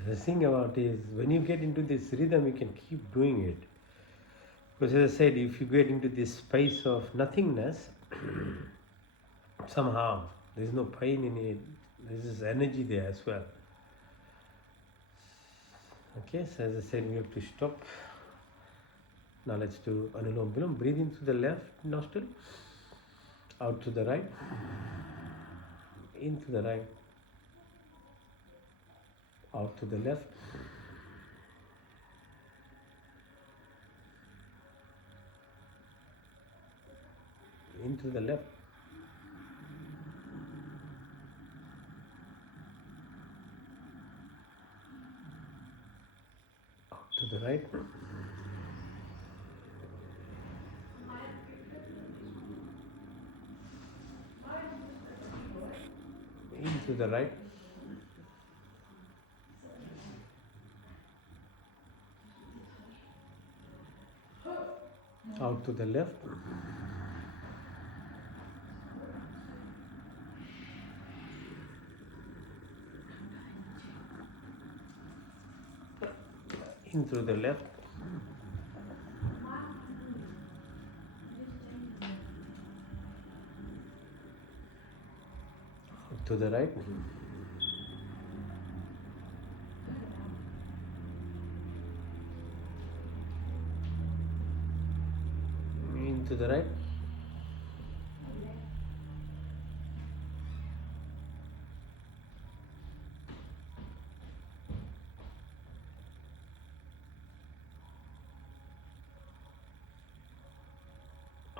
The thing about is when you get into this rhythm, you can keep doing it. Because as I said, if you get into this space of nothingness, somehow there's no pain in it. There's this energy there as well. Okay, so as I said, we have to stop. Now let's do Anulom Vilom. Breathe in through the left nostril, out to the right, in to the right, out to the left, into the left, out to the right, into the right, out to the left, in through the left, out to the right, into the right,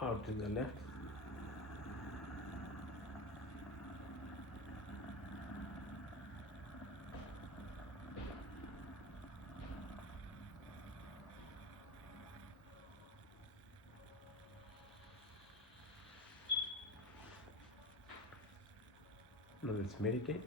out to the left, now let's meditate.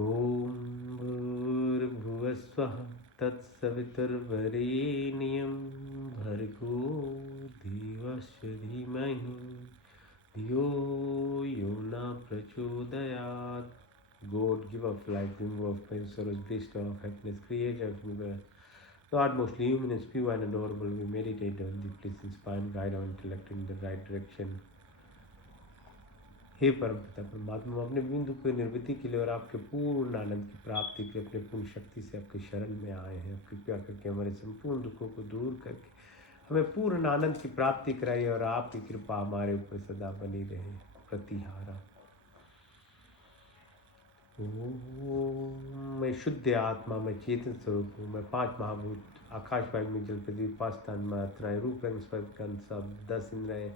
ॐ भूर्भुवस्वः तत्सवितुर्वरेण्यं भर्गो देवस्य धीमहि धियो यो न प्रचोदयात्. God, give of life, remover of pain, sorrows, bestower of happiness, creator of universe, Lord, most luminous, pure and adorable, we meditate on thee. Please inspire and guide our intellect in the right direction. हे परमपिता परमात्मा, हम अपने बिंदु को निर्वृत्ति के लिए और आपके पूर्ण आनंद की प्राप्ति के लिए अपने पूर्ण शक्ति से आपके शरण में आए हैं. कृपया करके हमारे संपूर्ण दुखों को दूर करके हमें पूर्ण आनंद की प्राप्ति कराइए और आपकी कृपा हमारे ऊपर सदा बनी रहे. प्रतिहारा. मैं शुद्ध आत्मा, मैं चेतन स्वरूप हूँ. मैं 5 महाभूत, आकाश, वायु, जल, पृथ्वी, 5 तन मात्राएं, रूप, रंग, स्पर्श, गंध, शब्द, 10 इंद्रियां,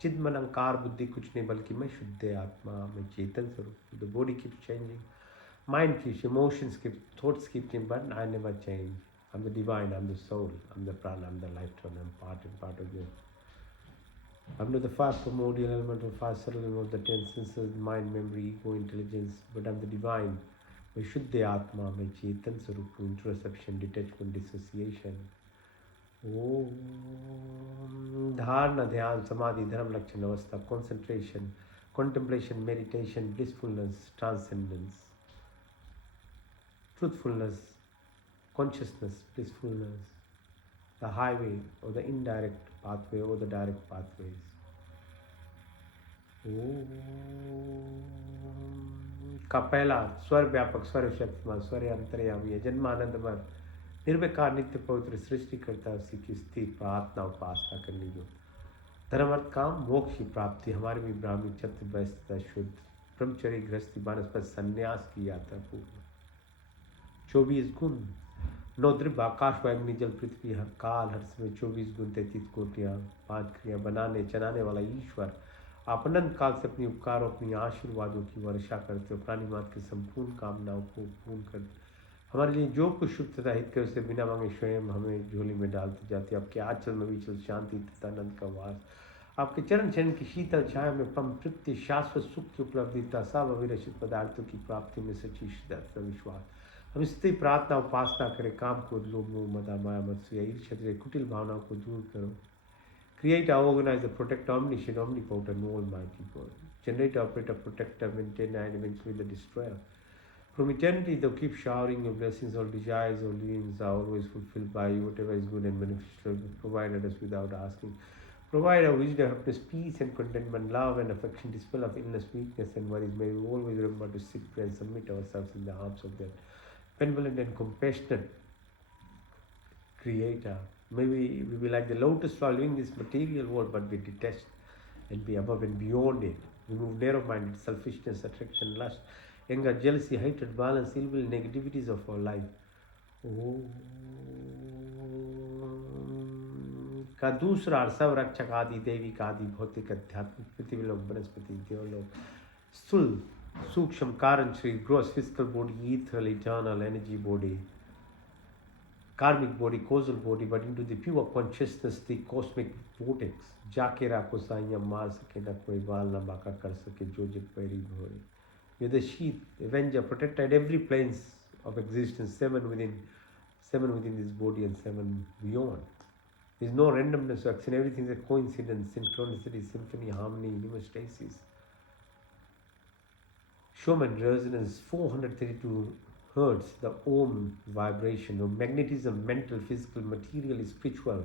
चित्त, मन, अहंकार, बुद्धि कुछ नहीं बल्कि मैं शुद्ध आत्मा, मैं चेतन स्वरूप. The body keep changing, mind keeps, emotions keep, thoughts keep changing, but I never change. I am the divine, I am the soul, I am the prana, I am the life turn, I am part of this. I'm not the 5 primordial element or 5 subtle element of the 10 senses, mind, memory, ego, intelligence, but I'm the divine. मैं शुद्ध आत्मा, मैं चेतन स्वरूप हूँ. Introspection, detachment, dissociation. Om. Dharana, dhyana, samadhi, dharma, lakshana, avastha, concentration, contemplation, meditation, blissfulness, transcendence, truthfulness, consciousness, blissfulness, the highway or the indirect pathway or the direct pathways. का पहला स्वर व्यापक, स्वर शक्तिमान, स्वर अंतर्यामी है, जन्मानंदमय, निर्विकार, नित्य पवित्र सृष्टि करता, उसी की स्थिति प्रार्थना उपासना करनी. जो धर्म, अर्थ, काम, मोक्ष की प्राप्ति हमारे भी ब्राह्मी, क्षत्रिय, वैश्य, शुद्ध, ब्रह्मचर्य, गृहस्थी, वानप्रस्थ, संन्यास की यात्रा पूर्ण. 24 गुण, 9 द्रव्य आकाश वायु जल पृथ्वी हर काल हर समय, 24 गुण 33 कोटियाँ, 5 क्रिया बनाने चलाने वाला ईश्वर, आप अनंत काल से अपनी उपकारों अपनी आशीर्वादों की वर्षा करते हो, प्राणी मात्र की संपूर्ण कामनाओं को पूर्ण कर हमारे लिए जो कुछ शुभ तथा हित कर उसे बिना मांगे स्वयं हमें झोली में डालते जाते, आपके आंचल में विचल शांति तथा आनंद का वास, आपके चरण चरण की शीतल छाया में परम तृप्ति शाश्वत सुख की उपलब्धिता, सब अविरचित पदार्थों की प्राप्ति में सच्ची श्रद्धा विश्वास। हम स्थिति प्रार्थना उपासना करें, काम क्रोध लोभ मोह मदा माया मत्सर्य ईर्ष्या कुटिल भावनाओं को दूर करो। Create, organize, protect, omniscient, omnipotent, almighty God. Generate, operator, protector, maintainer, and eventually the destroyer. From eternity, thou keep showering your blessings, all desires, all dreams are always fulfilled by you. Whatever is good and beneficial, provided us without asking. Provide our wisdom, happiness, peace, and contentment, love and affection, dispel of illness, weakness, and worries. May we always remember to seek prayer and submit ourselves in the arms of that benevolent and compassionate Creator. May we be like the lotus flower living this material world, but we detest and be above and beyond it. Remove narrow-minded selfishness, attraction, lust, anger, jealousy, hatred, violence, ill will, negativities of our life. ओम का दूसरा सब रक्षक आदि दैविक आदि भौतिक आध्यात्मिक पृथ्वी लोक वनस्पति देवलोक स्थूल सूक्ष्म कारण श्री gross physical body ethereal eternal energy body karmic body, causal body, but into the pure consciousness, the cosmic vortex. जाके राखो साइया मार सके ना कोई बाल ना बाका कर सके जो जग पैरी भोरे. You're the sheath, avenger, protector at every planes of existence, seven within this body and seven beyond. There's no randomness or action, everything is a coincidence, synchronicity, symphony, harmony, hemostasis. Schumann resonance, 432 hertz, the Om vibration, or magnetism, mental, physical, material, spiritual.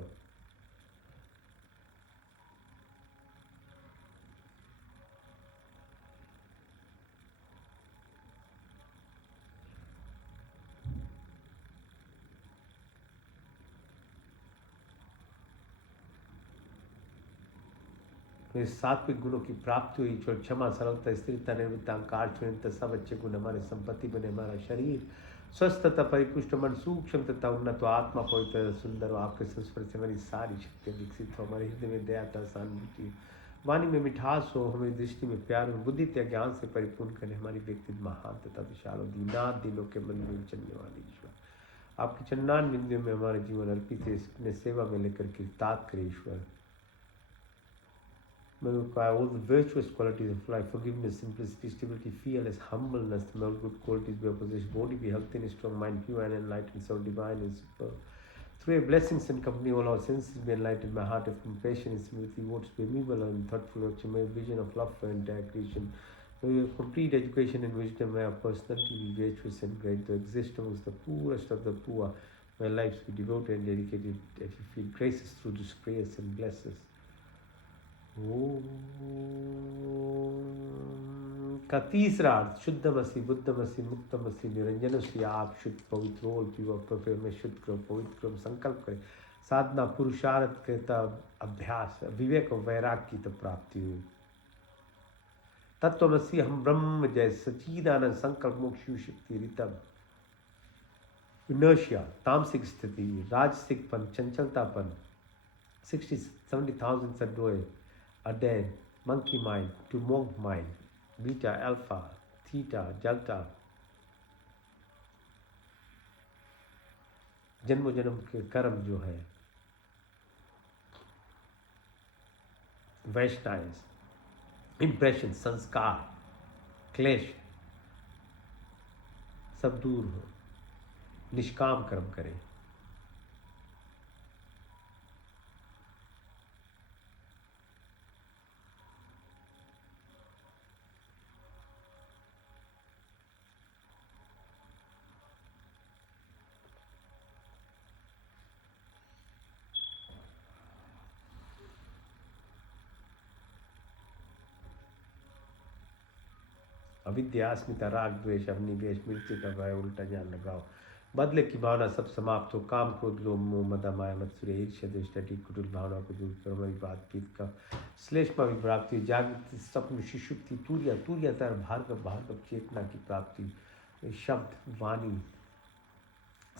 सात्विक गुणों की प्राप्ति हुई, जो क्षमा सरलता स्थिरता निर्भरता अहंकार शून्यता सब अच्छे गुण हमारे संपत्ति बने, हमारा शरीर स्वस्थ तथा परिपुष्ट, मन सूक्ष्म तथा उन्नत, आत्मा पवित्र सुंदर, आपके संस्पर्श से हमारी सारी शक्तियाँ विकसित हो, हमारे हृदय में दया था सहानुभूति, वाणी में मिठास हो, हमारी दृष्टि में प्यार हो, बुद्धि त्या ज्ञान से परिपूर्ण करें, हमारी व्यक्तित्व महान तथा विशाल हो, दीनाथ दिनों के मन में चलने वाले ईश्वर, आपकी चन्नान बिंदु में हमारे जीवन अर्पित है, अपने सेवा में लेकर कृतार्थ करे ईश्वर. May we acquire all the virtuous qualities of life, forgiveness, simplicity, stability, fearless, humbleness, may all good qualities be our possession, body be healthy and strong, mind pure and enlightened, soul divine and superb. Through your blessings and company, all our senses be enlightened, my heart of compassion and sympathy, words be amiable and thoughtful, may a vision of love for entire creation. May we have complete education and wisdom, may our personality be virtuous and great, to exist amongst the poorest of the poor, may our lives be devoted and dedicated, that you feel graces through this prayers and bless us. का तीसरा अर्थ शुद्धमसी बुद्धमसी मुक्तमसी निरंजनसी, आप शुद्ध पवित्र हो, pure में शुद्ध करो, पवित्र करो, संकल्प करें, साधना पुरुषार्थ करता अभ्यास, विवेक और वैराग की तो प्राप्ति हुई. तत्वमसी हम ब्रह्म जय सच्चिदानंद संकल्प मोक्ष शक्ति रितम. इनर्शिया तामसिक स्थिति, राजसिकपन चंचलतापन, 60-70,000 सडोए a dead, monkey mind to monk mind, beta, alpha, theta, delta. जन्म जन्म के कर्म जो है, वैष्णाइज, इम्प्रेशन, संस्कार, क्लेश सब दूर हो, निष्काम कर्म करें. अविद्या अस्मिता राग द्वेष अभिनिवेश मृत्यु का भय उल्टा जान लगाओ, बदले की भावना सब समाप्त हो, काम क्रोध लोभ मोह मदा माया मत्सर्य ईर्ष्या द्वेष टटी कुटिल भावना को दूर करो, हमारी बात पीत का श्लेष्मा भी प्राप्ति, जागृति स्वप्न शिशुप्ति, तूर्या तूर्या तर भार्गव भार्गव चेतना की प्राप्ति, शब्द वाणी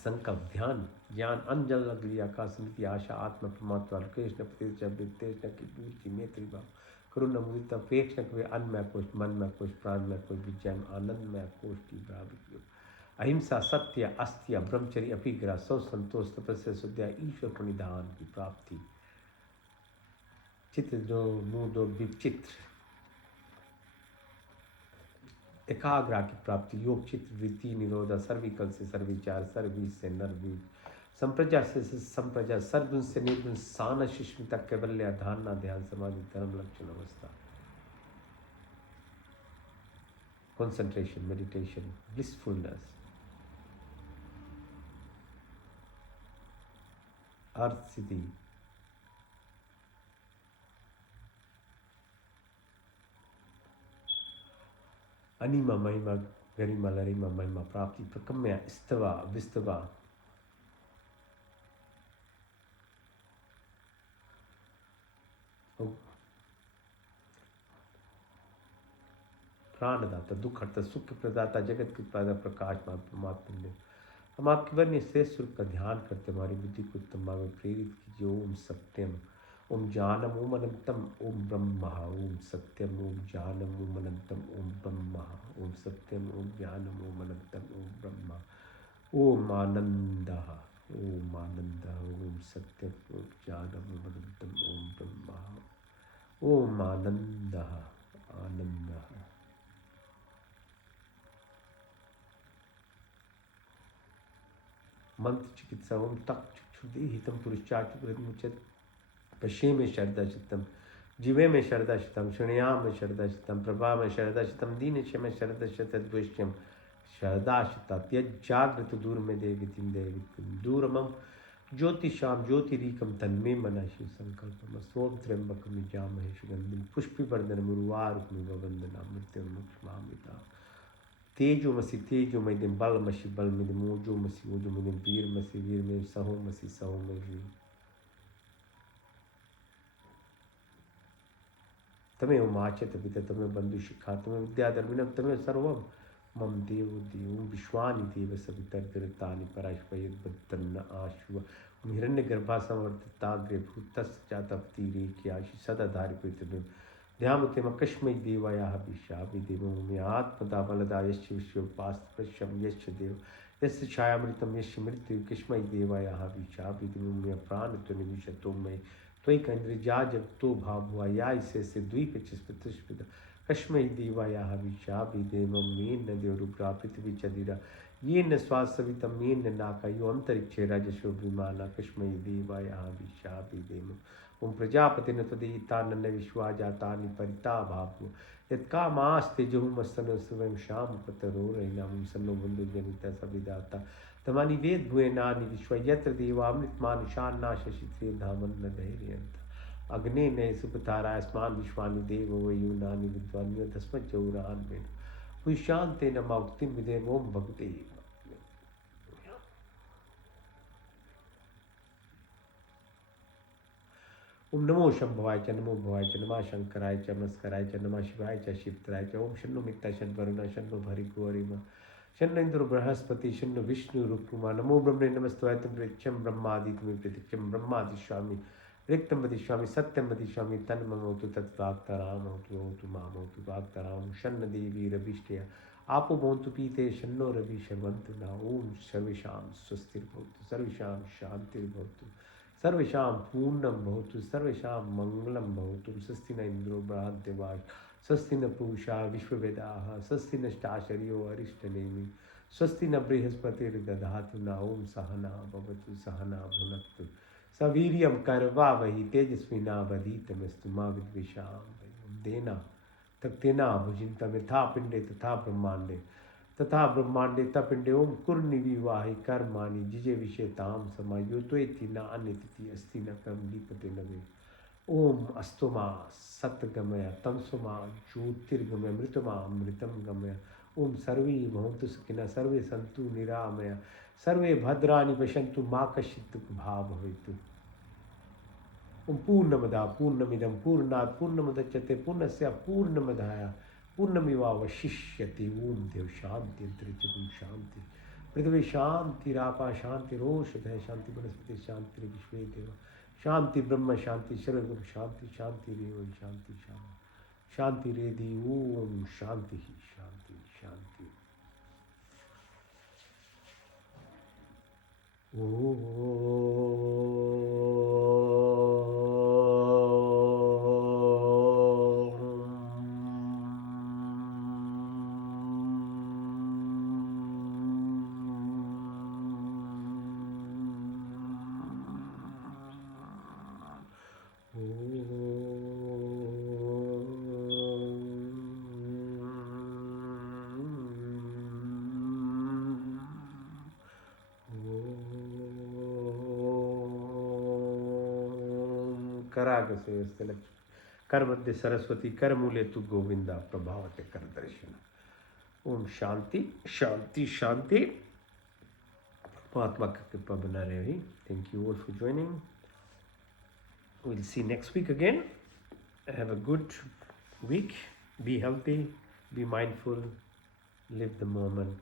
संकल्प ध्यान ज्ञान अंजल अग्नि आकाश स्मृति आशा आत्मा परमात्मा कृष्ण प्रतिष्ठा वित्तेष्ण की पूर्ति मैत्री भाव करुण मुदित अपेक्षण वे अन्नमय कोश मनमय कोश प्राणमय कोश विजय आनंदमय कोश की बराबर अहिंसा सत्य अस्त्य ब्रह्मचर्य अपिग्रह सौ संतोष तपस्या शुद्ध ईश्वर प्रणिधान की प्राप्ति चित्र जो मूड और विचित्र एकाग्रा की प्राप्ति योग चित्र वृत्ति निरोधा सर्विकल से सर्विचार सर्वीज से नरवीज संप्रजा से संप्रजा सर्वगुण से निर्गुण सान शिष्मिता कैवल्य धारणा ध्यान समाधि धर्म लक्षण अवस्था concentration meditation blissfulness अर्थ सिद्धि अनिमा महिमा गरिमा लरिमा महिमा प्राप्ति प्रकम्या स्तवा विस्तवा प्राणदाता दुख हरता सुख प्रदाता जगत के प्रदा प्रकाश परमात्मा। हम आपके वर्ण्य श्रेष्ठ स्वरूप का ध्यान करते हमारी बुद्धि को उत्तम मार्ग में प्रेरित कीजिए। ओम सत्यम ओम जानम ओम अनंतम ओम ब्रह्म ओम सत्यम ओम जानम ओम अनंतम ओम ब्रह्म ओम सत्यम ओम ज्ञानम ओम अनंतम ओम ब्रह्म ओम आनंद ओम सत्यम ओम ज्ञानम ओम अनंतम ओम ब्रह्म ओम आनंद आनंद। मंत्र चिकित्सा ओम तक चक्षुर्दे हितम पुरुषाचुत पश्ये में शरदा चित्तम जीवे में शरदा चित्तम शृणुयाम में शरदा चित्तम प्रभा में शरदा चित्तम दीनश्य में शरदा शतद्वैश्यम शरदा चित्ता त्यजाग्रत दूर में देवितिम देवितिम दूरमम ज्योतिषाम ज्योतिरीकम तन्मे मना शिव संकल्पम सोम त्र्यंबकम जामहे सुगंधिम पुष्पिवर्धन मुरुवारुकमिव वंदना मृत्युर्मुक्षमामिता तेजोमसि तेजोमयिदिं बलमसि बलमिदिं ओजोमसि ओजोमयिदिं वीरमसि वीरमयि सहोमसि सहोमयि तमेव माचत पिता तमेव बंधु शिखा तमेव विद्याधर्मिणं तमेव सर्वं मम देव देव विश्वानि देव सवितर्गतानि पराशपयद्बद्धन्न आशुव हिरण्यगर्भा संवर्धिताग्रे भूतस्य जातप्तिरेक्याशि सदा धारिपृथ्वीं ध्यामुतिमकस्मै देवायाः विशापि देवो आत्मदा बलदा यस्य विश्वोपास्पश्यं यस्य देव यस्य छायामृतं यस्य मृत्यु कस्मै देवायाः विशापि देवो प्राणत्वनिविशतो मे त्वयिकेन्द्रिजा जगतो भावुआ या से द्वीप चिस्पित कस्मै देवायाः विशापि देवं मेन देवरुग्रा पृथ्वी चदिरा ये न स्वासवितं ये न नाकयो अंतरिक्षे राजशो विमाना कस्मै देवायाः विशापि देवम् ओम प्रजापतिन तदीतानन्न विश्वा जातानि परिता भावु यत्कामास्ते जुहुमस्तनो स्वयं श्याम पतरोरैनाम सन्नो बंधु जनिता सविदाता तमानि वेद भुवनानि विश्व यत्र देवामृतमानि शान्ना शशित्रे धामन न धैर्यन्त अग्ने ने सुपतारास्मान विश्वानि देव वयुनानि विद्वान्यो तस्मज्जौरान् वेद पुष्यांते न मौक्तिं विदेव ओम भगते ओम नमो शंभवाय च नमो भवाय च नमः शंकराय च नमस्काराय च नमः शिवाय च शिवत्राय च ओम शन्नो मित्ता शन्वरुण शन्नो भरिगोरिमा शन्न इंद्र बृहस्पति शन्न विष्णु रुक्मा नमो ब्रह्मणे नमस्ते तम ब्रह्मादित्य प्रतीक्षम ब्रह्मादि स्वामी रिक्तम वदिष्यामि सत्यम वदिष्यामि तन्ममोतु तत्वाक्तराम होतु माम होतु वाक्तराम शन्न देवी रविष्टया आपो भवन्तु पीते शन्नो रवि शर्वन्तु न ओम सर्वेषां स्वस्तिर्भवतु सर्वेषां शान्तिर्भवतु सर्वेषां पूर्णं भवतु सर्वेषां मङ्गलं भवतु स्वस्ति न इन्द्रो बृहद्देवाः स्वस्ति न पूषा विश्ववेदाः स्वस्ति नष्टाशर्यो अरिष्टनेमि स्वस्ति न बृहस्पतिर्दधातु न ओम सहना भवतु सहना भुनक्तु सवीर्यं कर्वावहि तेजस्विनावधीतमस्तु मा विद्विषां देना तक्तेना भुजिन्तं यथा पिण्डे तथा ब्रह्माण्डे तपिण्डे ओम कुर्निविवाहि कर्माणि जिजे विषेतां समायुत्वेति न अन्यतिथि अस्ति न कर्म लीपते न वे ओम अस्तुमा सत्गमय तमसुमा ज्योतिर्गमय मृतमा अमृतं गमय ओम सर्वे भवन्तु सुखिनः सर्वे सन्तु निरामया सर्वे भद्राणि पश्यन्तु मा कश्चित् दुःखभाग् भवेत् ओम पूर्णमदा पूर्णमिदं पूर्णात् पूर्णमुदच्यते पूर्णस्य पूर्णमदाय पूर्णमेवावशिष्यते ओम देव शांति अंतरिक्षं शांति पृथ्वी शांतिरापा शांतिरोषधय शांति वनस्पति शांति विश्वे देव शांति ब्रह्म शांति सर्वगुण शांति शांति रेव शांति शांति रेधि ओम शांति शांति शांति कराग से तिलक कर मध्य सरस्वती कर मूले तु गोविंदा प्रभावते कर दर्शन ओम शांति शांति शांति परमात्मा की कृपा बना रहे। Thank you all for joining. Will see next week again. Have a good week. Be healthy, be mindful, live the moment.